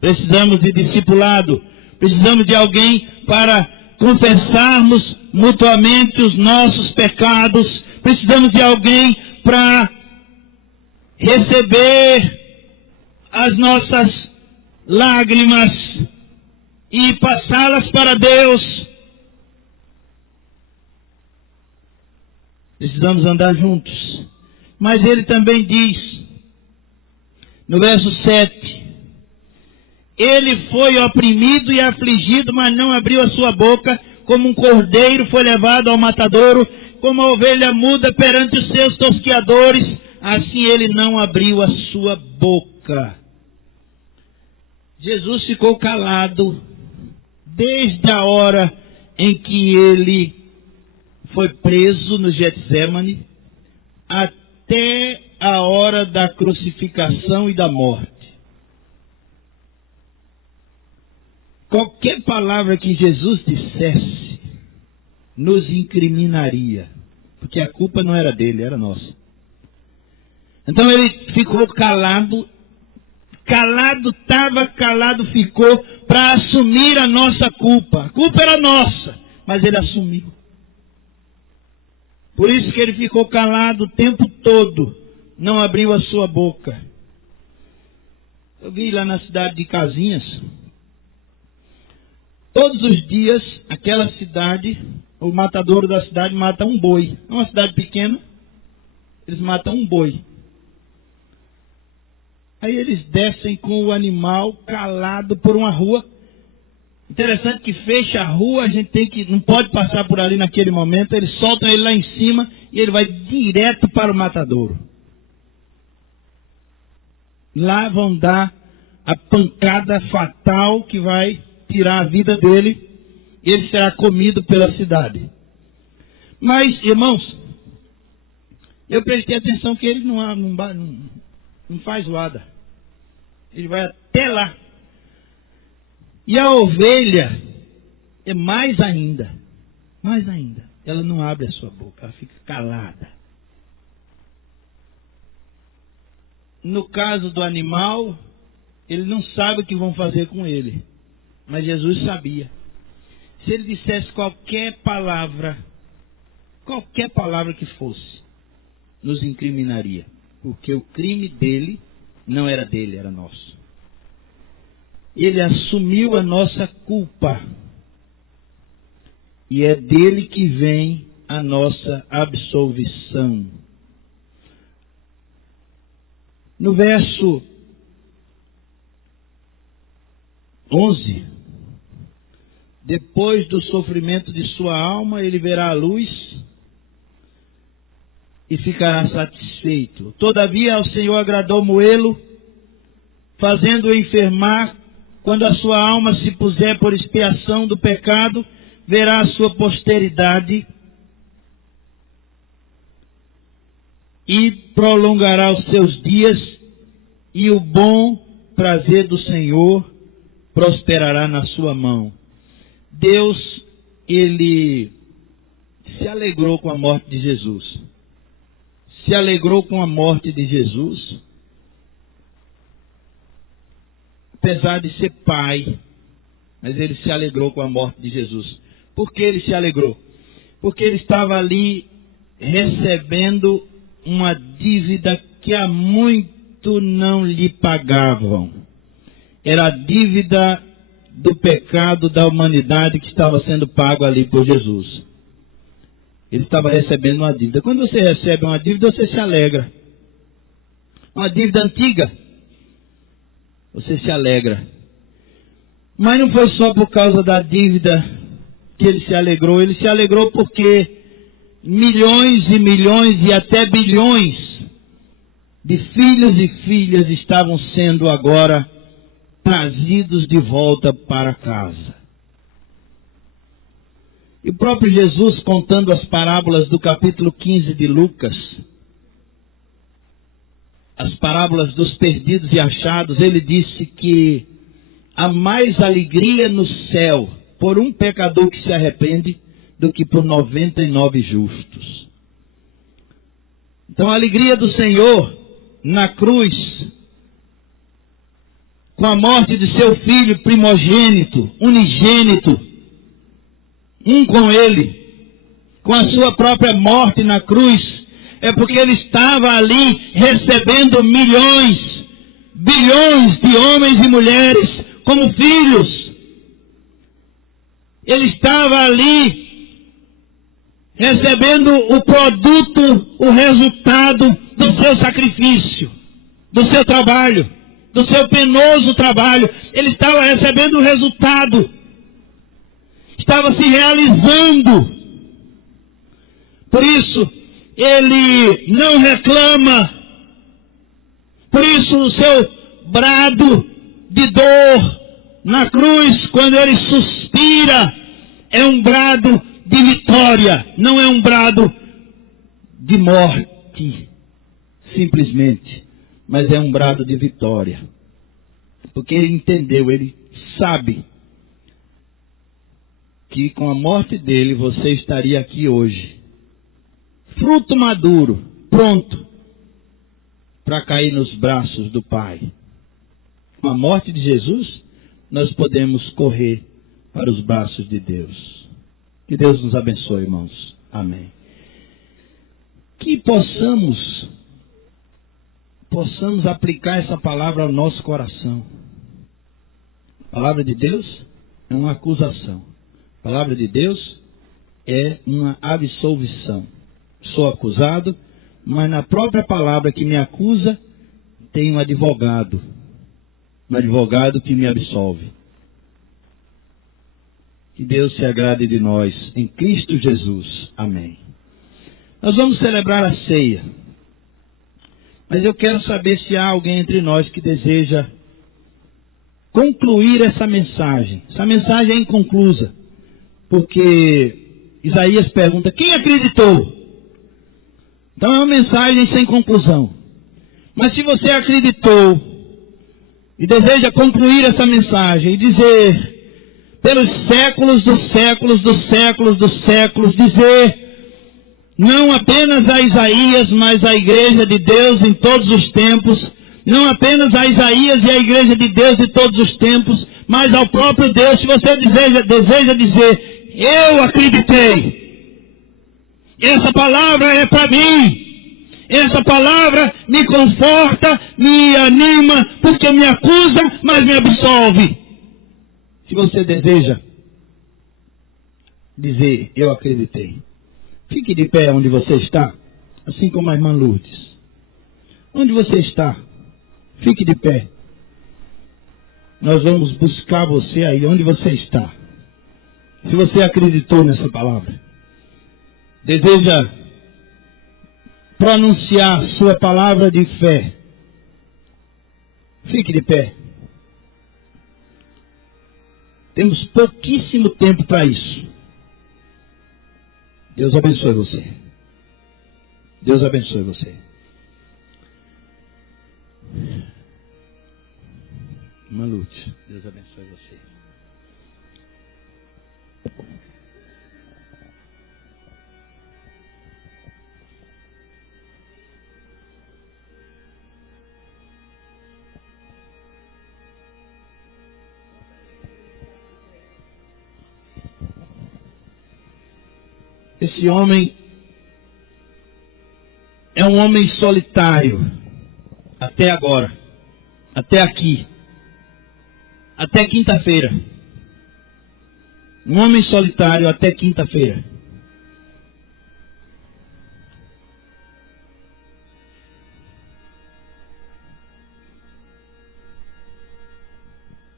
Precisamos de discipulado. Precisamos de alguém para confessarmos mutuamente os nossos pecados. Precisamos de alguém para receber as nossas lágrimas e passá-las para Deus. Precisamos andar juntos. Mas ele também diz, no verso 7, ele foi oprimido e afligido, mas não abriu a sua boca, como um cordeiro foi levado ao matadouro, como a ovelha muda perante os seus tosqueadores, assim ele não abriu a sua boca. Jesus ficou calado desde a hora em que ele foi preso no Getsemane até a hora da crucificação e da morte. Qualquer palavra que Jesus dissesse nos incriminaria, porque a culpa não era dele, era nossa. Então ele ficou calado, ficou para assumir a nossa culpa. A culpa era nossa, mas ele assumiu. Por isso que ele ficou calado o tempo todo, não abriu a sua boca. Eu vi lá na cidade de Casinhas, todos os dias, aquela cidade, o matadouro da cidade mata um boi. É uma cidade pequena, eles matam um boi. Aí eles descem com o animal calado por uma rua. Interessante que fecha a rua, a gente não pode passar por ali naquele momento, eles soltam ele lá em cima e ele vai direto para o matadouro. Lá vão dar a pancada fatal que vai tirar a vida dele, e ele será comido pela cidade. Mas, irmãos, eu prestei atenção que ele não faz zoada. Ele vai até lá. E a ovelha é mais ainda. Ela não abre a sua boca, ela fica calada. No caso do animal, ele não sabe o que vão fazer com ele. Mas Jesus sabia. Se ele dissesse qualquer palavra que fosse, nos incriminaria. Porque o crime dele não era dele, era nosso. Ele assumiu a nossa culpa. E é dele que vem a nossa absolvição. No verso 11, depois do sofrimento de sua alma, ele verá a luz e ficará satisfeito. Todavia, ao Senhor agradou moê-lo, fazendo-o enfermar. Quando a sua alma se puser por expiação do pecado, verá a sua posteridade e prolongará os seus dias, e o bom prazer do Senhor prosperará na sua mão. Deus, ele se alegrou com a morte de Jesus. Se alegrou com a morte de Jesus, apesar de ser pai, mas ele se alegrou com a morte de Jesus. Por que ele se alegrou? Porque ele estava ali recebendo uma dívida que há muito não lhe pagavam. Era a dívida do pecado da humanidade que estava sendo pago ali por Jesus. Ele estava recebendo uma dívida. Quando você recebe uma dívida, você se alegra. Uma dívida antiga, você se alegra. Mas não foi só por causa da dívida que ele se alegrou porque milhões e milhões e até bilhões de filhos e filhas estavam sendo agora trazidos de volta para casa. E o próprio Jesus, contando as parábolas do capítulo 15 de Lucas, as parábolas dos perdidos e achados, ele disse que há mais alegria no céu por um pecador que se arrepende do que por 99 justos. Então a alegria do Senhor na cruz, com a morte de seu filho primogênito, unigênito, um com ele, com a sua própria morte na cruz, é porque ele estava ali recebendo milhões, bilhões de homens e mulheres como filhos. Ele estava ali recebendo o produto, o resultado do seu sacrifício, do seu trabalho, do seu penoso trabalho. Ele estava recebendo o resultado. Estava se realizando. Por isso, ele não reclama. Por isso, o seu brado de dor na cruz, quando ele suspira, é um brado de vitória, não é um brado de morte, simplesmente, mas é um brado de vitória. Porque ele entendeu, ele sabe que com a morte dele você estaria aqui hoje, fruto maduro, pronto para cair nos braços do Pai. Com a morte de Jesus, nós podemos correr para os braços de Deus. Que Deus nos abençoe, irmãos. Amém. Que possamos aplicar essa palavra ao nosso coração. A palavra de Deus é uma acusação. A palavra de Deus é uma absolvição. Sou acusado, mas na própria palavra que me acusa, tem um advogado que me absolve. Que Deus se agrade de nós em Cristo Jesus. Amém. Nós vamos celebrar a ceia. Mas eu quero saber se há alguém entre nós que deseja concluir essa mensagem. Essa mensagem é inconclusa. Porque Isaías pergunta, quem acreditou? Então é uma mensagem sem conclusão. Mas se você acreditou e deseja concluir essa mensagem e dizer, pelos séculos dos séculos dos séculos dos séculos, dizer, não apenas a Isaías, mas a igreja de Deus em todos os tempos, não apenas a Isaías e a igreja de Deus em todos os tempos, mas ao próprio Deus, se você deseja dizer, eu acreditei, essa palavra é para mim, essa palavra me conforta, me anima, porque me acusa, mas me absolve. Se você deseja dizer, eu acreditei, fique de pé onde você está, assim como a irmã Lourdes. Onde você está, fique de pé. Nós vamos buscar você aí, onde você está. Se você acreditou nessa palavra, deseja pronunciar sua palavra de fé, fique de pé. Temos pouquíssimo tempo para isso. Deus abençoe você. Deus abençoe você. Irmã Lúcia, Deus abençoe você. Esse homem é um homem solitário. Até agora. Até aqui. Até quinta-feira. Um homem solitário até quinta-feira.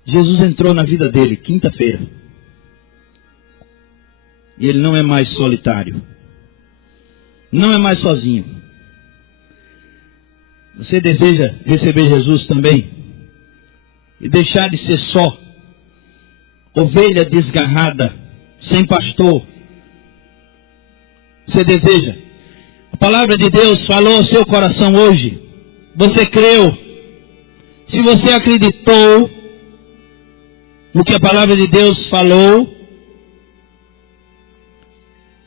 Jesus entrou na vida dele, quinta-feira. E ele não é mais solitário. Não é mais sozinho. Você deseja receber Jesus também? E deixar de ser só ovelha desgarrada, sem pastor? Você deseja? A palavra de Deus falou ao seu coração hoje. Você creu? Se você acreditou no que a palavra de Deus falou,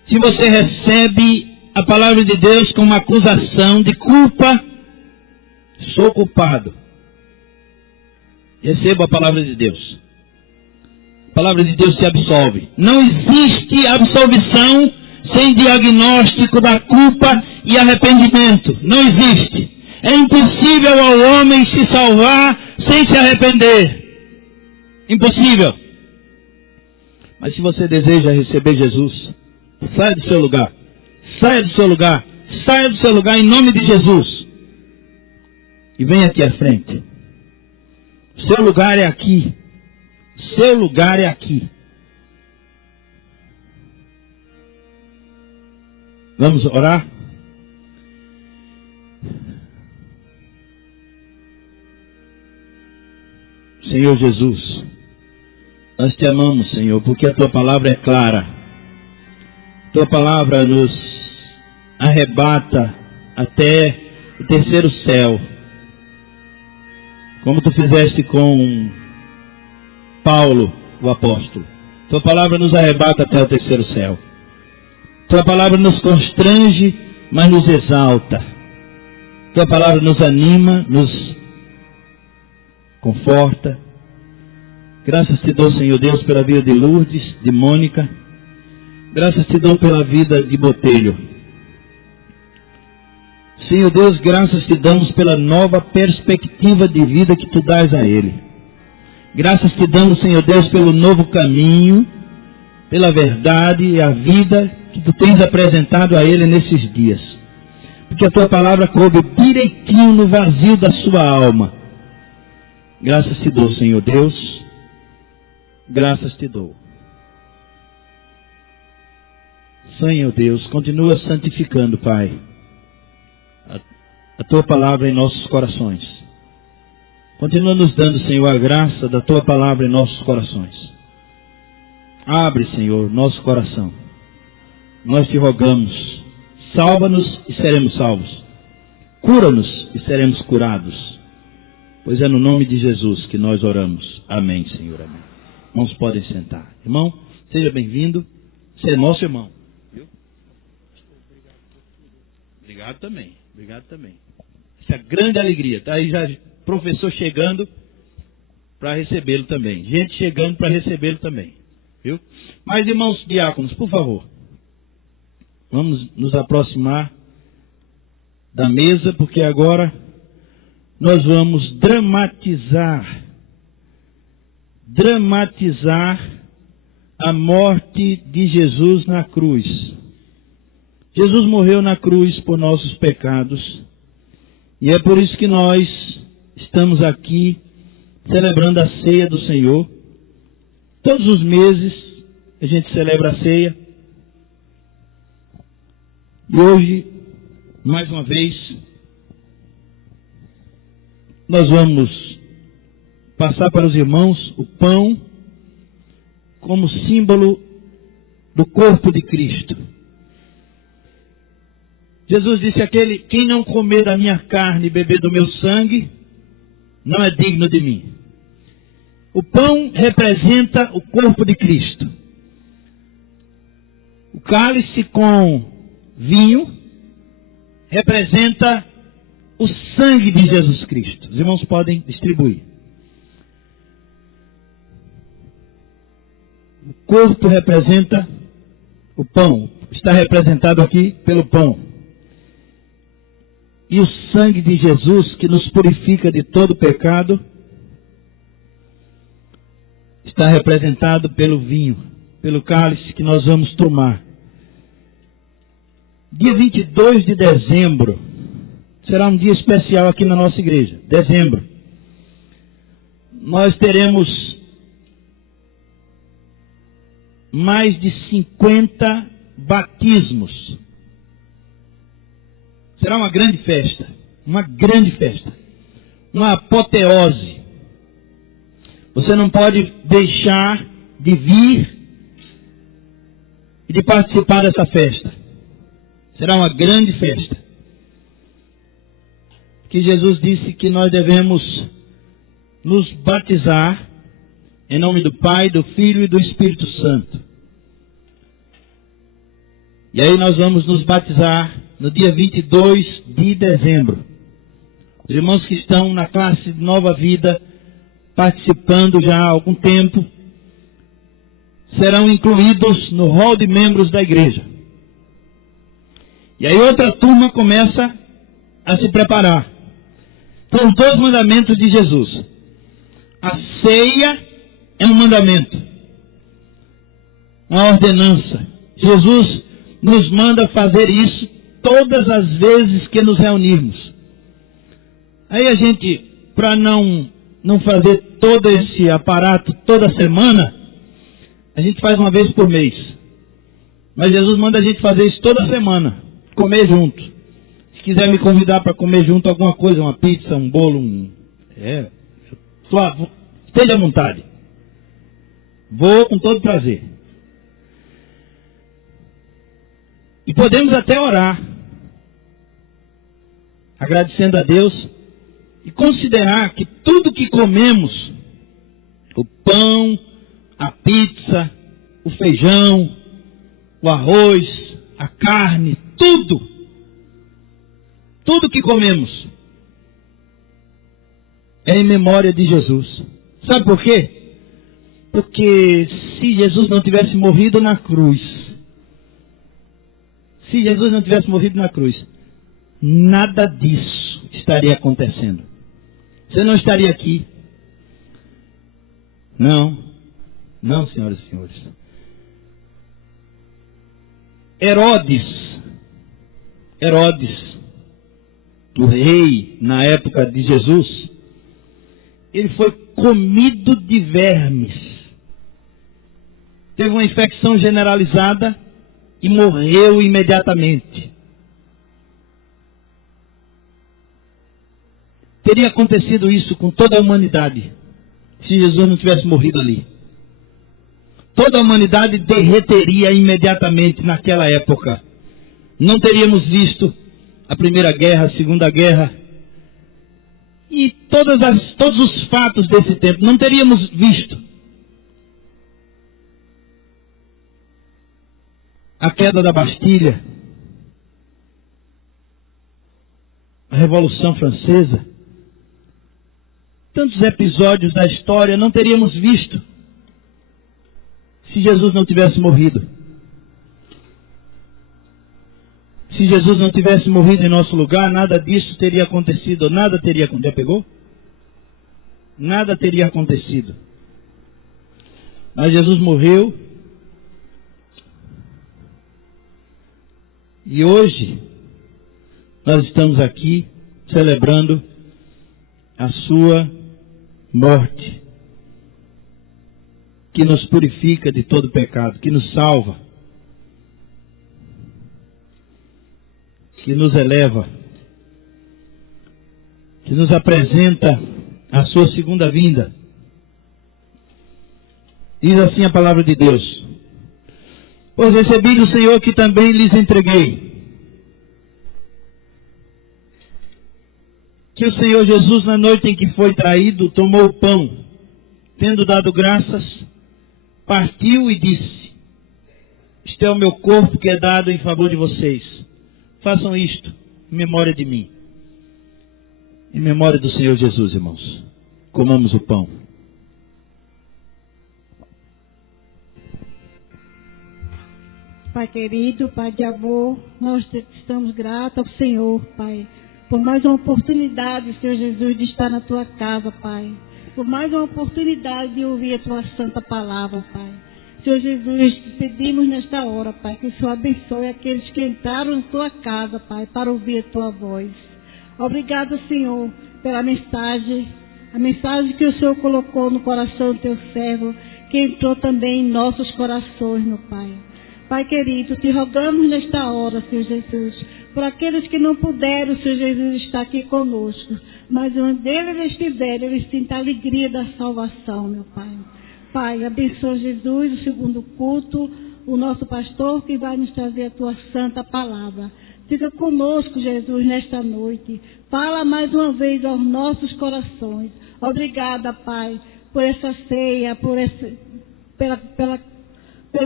se você recebe a palavra de Deus com uma acusação de culpa, sou culpado, receba a palavra de Deus. A palavra de Deus te absolve. Não existe absolvição sem diagnóstico da culpa e arrependimento. Não existe. É impossível ao homem se salvar sem se arrepender. Impossível. Mas se você deseja receber Jesus, saia do seu lugar. Saia do seu lugar. Saia do seu lugar em nome de Jesus. E venha aqui à frente. Seu lugar é aqui. Seu lugar é aqui. Vamos orar? Senhor Jesus, nós te amamos, Senhor, porque a Tua palavra é clara. Tua palavra nos arrebata até o terceiro céu. Como Tu fizeste com Paulo, o apóstolo. Tua palavra nos arrebata até o terceiro céu. Tua palavra nos constrange, mas nos exalta. Tua palavra nos anima, nos conforta. Graças te dou, Senhor Deus, pela vida de Lourdes, de Mônica. Graças te dou pela vida de Botelho. Senhor Deus, graças te damos pela nova perspectiva de vida que tu dás a ele. Graças te damos, Senhor Deus, pelo novo caminho, pela verdade e a vida que tu tens apresentado a ele nesses dias. Porque a tua palavra coube direitinho no vazio da sua alma. Graças te dou, Senhor Deus. Graças te dou. Senhor Deus, continua santificando, Pai, a tua palavra em nossos corações. Continua nos dando, Senhor, a graça da tua palavra em nossos corações. Abre, Senhor, nosso coração. Nós te rogamos. Salva-nos e seremos salvos. Cura-nos e seremos curados. Pois é no nome de Jesus que nós oramos. Amém, Senhor. Amém. Irmãos, podem sentar. Irmão, seja bem-vindo. Você é nosso irmão. Viu? Obrigado também. Obrigado também. Essa grande alegria. Está aí já professor chegando para recebê-lo também. Gente chegando para recebê-lo também. Viu? Mas, irmãos diáconos, por favor, vamos nos aproximar da mesa, porque agora nós vamos dramatizar a morte de Jesus na cruz. Jesus morreu na cruz por nossos pecados, e é por isso que nós estamos aqui celebrando a ceia do Senhor. Todos os meses a gente celebra a ceia. E hoje, mais uma vez, nós vamos passar para os irmãos o pão como símbolo do corpo de Cristo. Jesus disse: quem não comer da minha carne e beber do meu sangue, não é digno de mim. O pão representa o corpo de Cristo. O cálice com vinho representa o sangue de Jesus Cristo. Os irmãos podem distribuir. O corpo representa O pão está representado aqui pelo pão. E o sangue de Jesus, que nos purifica de todo pecado, está representado pelo vinho, pelo cálice que nós vamos tomar. Dia 22 de dezembro será um dia especial aqui na nossa igreja. Dezembro. Nós teremos mais de 50 batismos. Será uma grande festa. Uma grande festa. Uma apoteose. Você não pode deixar de vir e de participar dessa festa. Será uma grande festa. Que Jesus disse que nós devemos nos batizar em nome do Pai, do Filho e do Espírito Santo. E aí nós vamos nos batizar no dia 22 de dezembro. Os irmãos que estão na classe de Nova Vida, participando já há algum tempo, serão incluídos no rol de membros da igreja. E aí outra turma começa a se preparar. São os 2 mandamentos de Jesus. A ceia é um mandamento, uma ordenança. Jesus nos manda fazer isso todas as vezes que nos reunirmos. Aí a gente, para não fazer todo esse aparato toda semana, a gente faz uma vez por mês. Mas Jesus manda a gente fazer isso toda semana, comer junto. Se quiser me convidar para comer junto alguma coisa, uma pizza, um bolo, esteja à vontade. Vou com todo prazer. E podemos até orar, agradecendo a Deus, e considerar que tudo que comemos, o pão, a pizza, o feijão, o arroz, a carne, tudo que comemos é em memória de Jesus. Sabe por quê? Porque se Jesus não tivesse morrido na cruz, nada disso estaria acontecendo. Você não estaria aqui. Não, senhoras e senhores. Herodes, o rei na época de Jesus, ele foi comido de vermes. Teve uma infecção generalizada e morreu imediatamente. Teria acontecido isso com toda a humanidade se Jesus não tivesse morrido ali. Toda a humanidade derreteria imediatamente naquela época. Não teríamos visto a Primeira Guerra, a Segunda Guerra e todos os fatos desse tempo. Não teríamos visto a queda da Bastilha, a Revolução Francesa. Tantos episódios da história não teríamos visto se Jesus não tivesse morrido. Se Jesus não tivesse morrido em nosso lugar, nada disso teria acontecido. Nada teria acontecido. Já pegou? Nada teria acontecido. Mas Jesus morreu. E hoje nós estamos aqui celebrando a sua morte, que nos purifica de todo pecado, que nos salva, que nos eleva, que nos apresenta a sua segunda vinda. Diz assim a palavra de Deus: pois recebi do Senhor que também lhes entreguei, que o Senhor Jesus, na noite em que foi traído, tomou o pão, tendo dado graças, partiu e disse: este é o meu corpo que é dado em favor de vocês. Façam isto em memória de mim. Em memória do Senhor Jesus, irmãos. Comamos o pão. Pai querido, Pai de amor, nós estamos gratos ao Senhor, Pai, por mais uma oportunidade, Senhor Jesus, de estar na Tua casa, Pai. Por mais uma oportunidade de ouvir a Tua santa palavra, Pai. Senhor Jesus, pedimos nesta hora, Pai, que o Senhor abençoe aqueles que entraram na Tua casa, Pai, para ouvir a Tua voz. Obrigado, Senhor, pela mensagem, a mensagem que o Senhor colocou no coração do Teu servo, que entrou também em nossos corações, meu Pai. Pai querido, te rogamos nesta hora, Senhor Jesus, por aqueles que não puderam, Senhor Jesus, estar aqui conosco, mas onde eles estiverem, eles sintam a alegria da salvação, meu Pai. Pai, abençoa Jesus, o segundo culto, o nosso pastor que vai nos trazer a Tua santa palavra. Fica conosco, Jesus, nesta noite. Fala mais uma vez aos nossos corações. Obrigada, Pai, por essa ceia, pelo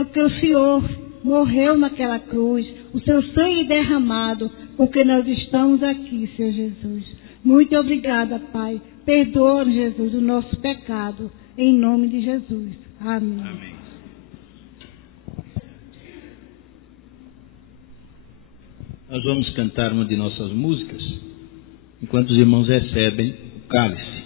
que o Senhor morreu naquela cruz, o Seu sangue derramado, porque nós estamos aqui, Senhor Jesus. Muito obrigada, Pai. Perdoa, Jesus, o nosso pecado. Em nome de Jesus. Amém. Amém. Nós vamos cantar uma de nossas músicas, enquanto os irmãos recebem o cálice.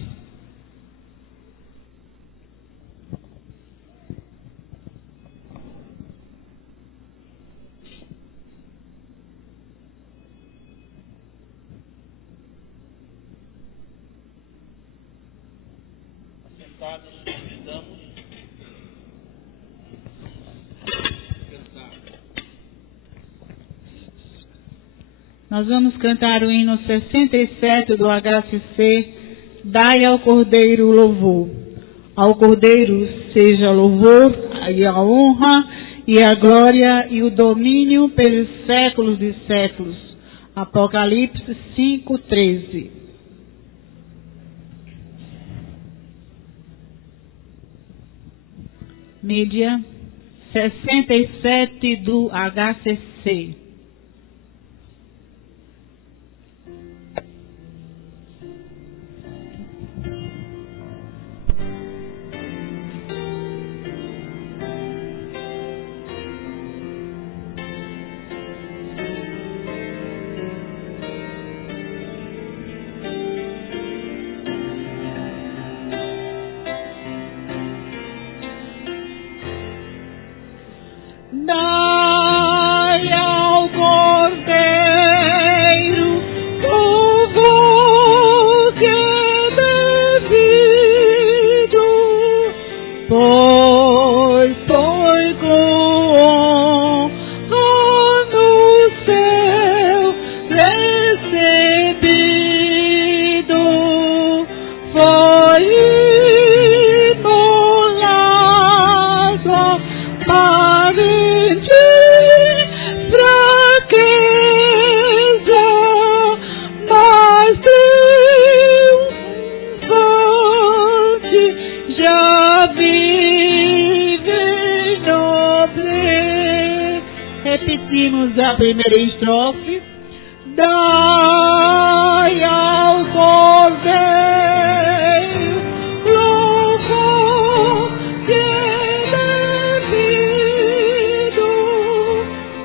Nós vamos cantar o hino 67 do HCC, Dai ao Cordeiro louvor. Ao Cordeiro seja louvor e a honra e a glória e o domínio pelos séculos de séculos. Apocalipse 5:13. Mídia 67 do HCC. Dai ao Cordeiro louvor que é devido, pois foi com honra no céu recebido, foi imolado para repetimos a primeira estrofe. Dai ao Cordeiro louvor que é devido,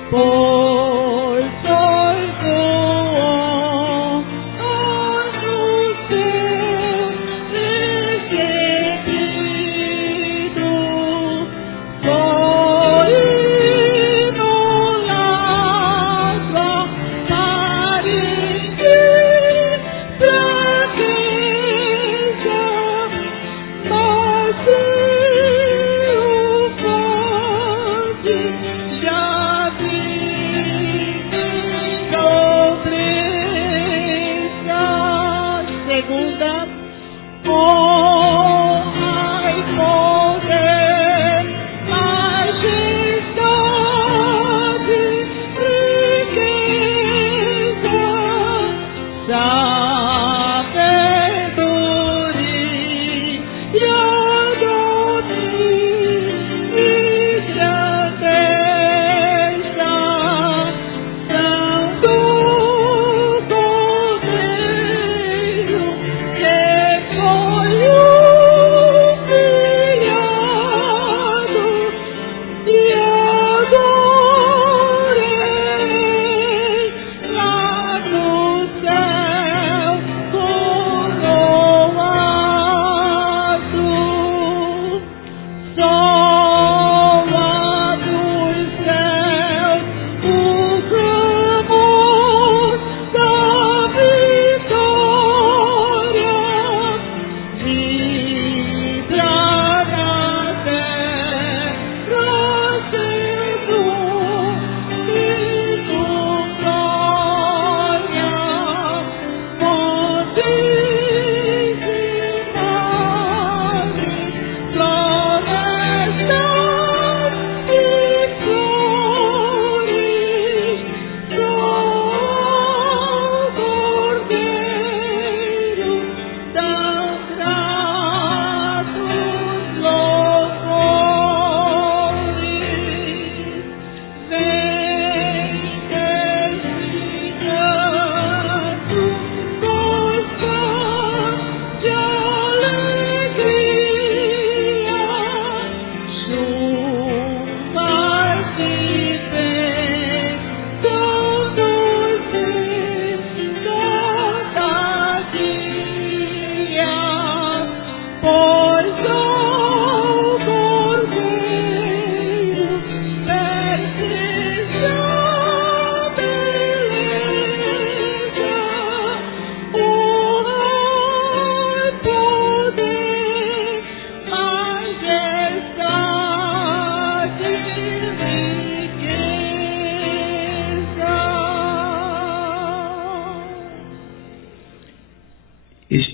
pois foi com honra no céu recebido, foi imolado para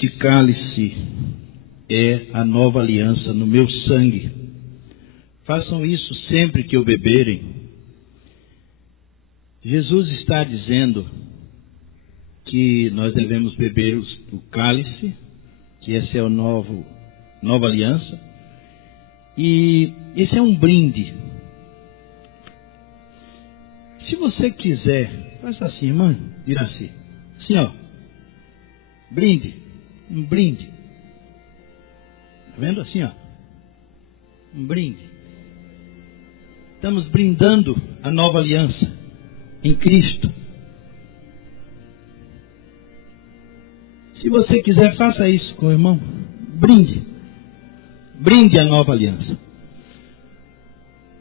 Este cálice é a nova aliança no meu sangue. Façam isso sempre que o beberem. Jesus está dizendo que nós devemos beber o cálice, que essa é a nova aliança, e esse é um brinde. Se você quiser, faça assim, irmã, Iraci, assim, ó, brinde, um brinde, tá vendo assim, ó, um brinde. Estamos brindando a nova aliança em Cristo. Se você quiser, faça isso com o irmão. Brinde. Brinde a nova aliança.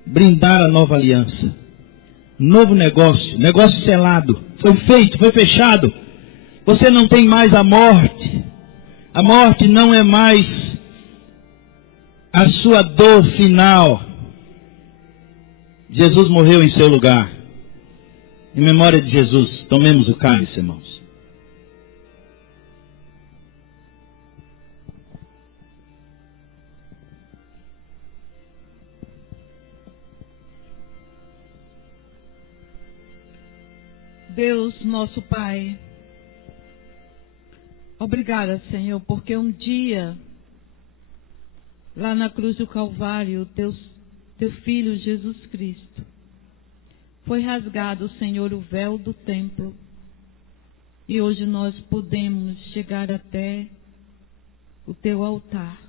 Brindar a nova aliança. Novo negócio. Negócio selado. Foi feito, foi fechado. Você não tem mais a morte. A morte não é mais a sua dor final. Jesus morreu em seu lugar. Em memória de Jesus, tomemos o cálice, irmãos. Deus, nosso Pai, obrigada, Senhor, porque um dia, lá na cruz do Calvário, teu Filho Jesus Cristo, foi rasgado, Senhor, o véu do templo, e hoje nós podemos chegar até o teu altar,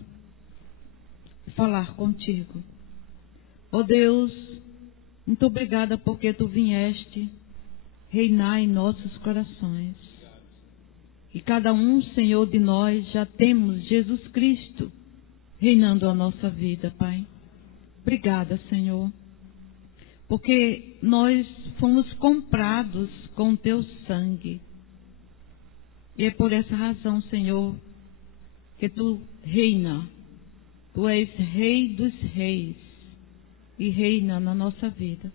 falar contigo. Ó Deus, muito obrigada porque tu vieste reinar em nossos corações. E cada um, Senhor, de nós já temos Jesus Cristo reinando a nossa vida, Pai. Obrigada, Senhor, porque nós fomos comprados com o teu sangue. E é por essa razão, Senhor, que tu reina. Tu és Rei dos Reis e reina na nossa vida.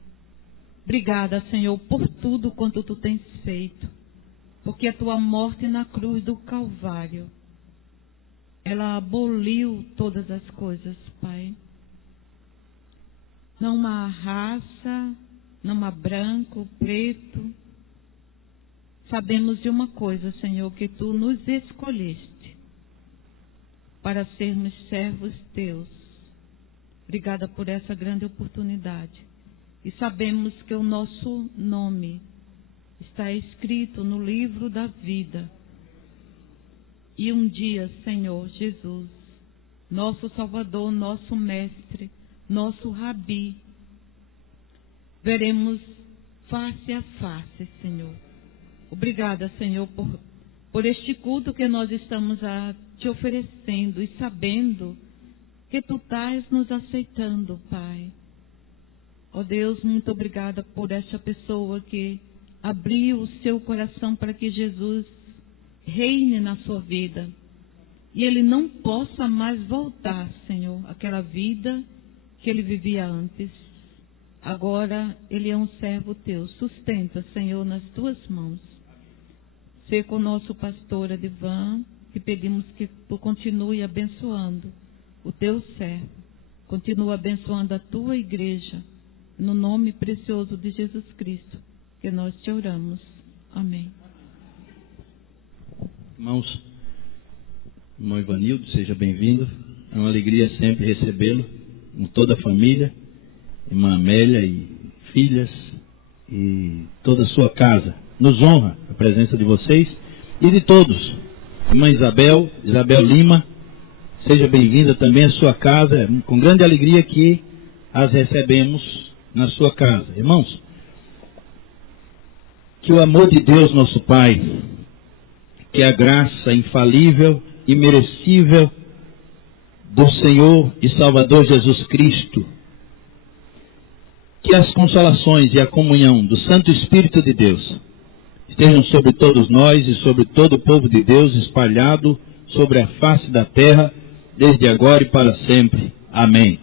Obrigada, Senhor, por tudo quanto tu tens feito, porque a tua morte na cruz do Calvário, ela aboliu todas as coisas, Pai. Não há raça, não há branco, preto. Sabemos de uma coisa, Senhor, que tu nos escolheste para sermos servos teus. Obrigada por essa grande oportunidade. E sabemos que o nosso nome está escrito no livro da vida. E um dia, Senhor Jesus, nosso Salvador, nosso Mestre, nosso Rabi, veremos face a face, Senhor. Obrigada, Senhor, por este culto que nós estamos te oferecendo e sabendo que tu estás nos aceitando, Pai. Ó Deus, muito obrigada por esta pessoa que abriu o seu coração para que Jesus reine na sua vida. E ele não possa mais voltar, Senhor, àquela vida que ele vivia antes. Agora ele é um servo teu. Sustenta, Senhor, nas tuas mãos. Sê com o nosso pastor Edivan, que pedimos que tu continue abençoando o teu servo. Continua abençoando a tua igreja. No nome precioso de Jesus Cristo, que nós te oramos. Amém. Irmãos, irmão Ivanildo, seja bem-vindo. É uma alegria sempre recebê-lo, com toda a família, irmã Amélia e filhas e toda a sua casa. Nos honra a presença de vocês e de todos. Irmã Isabel Lima, seja bem-vinda também à sua casa. É com grande alegria que as recebemos na sua casa. Irmãos, que o amor de Deus, nosso Pai, que a graça infalível e merecível do Senhor e Salvador Jesus Cristo, que as consolações e a comunhão do Santo Espírito de Deus estejam sobre todos nós e sobre todo o povo de Deus espalhado sobre a face da terra, desde agora e para sempre. Amém.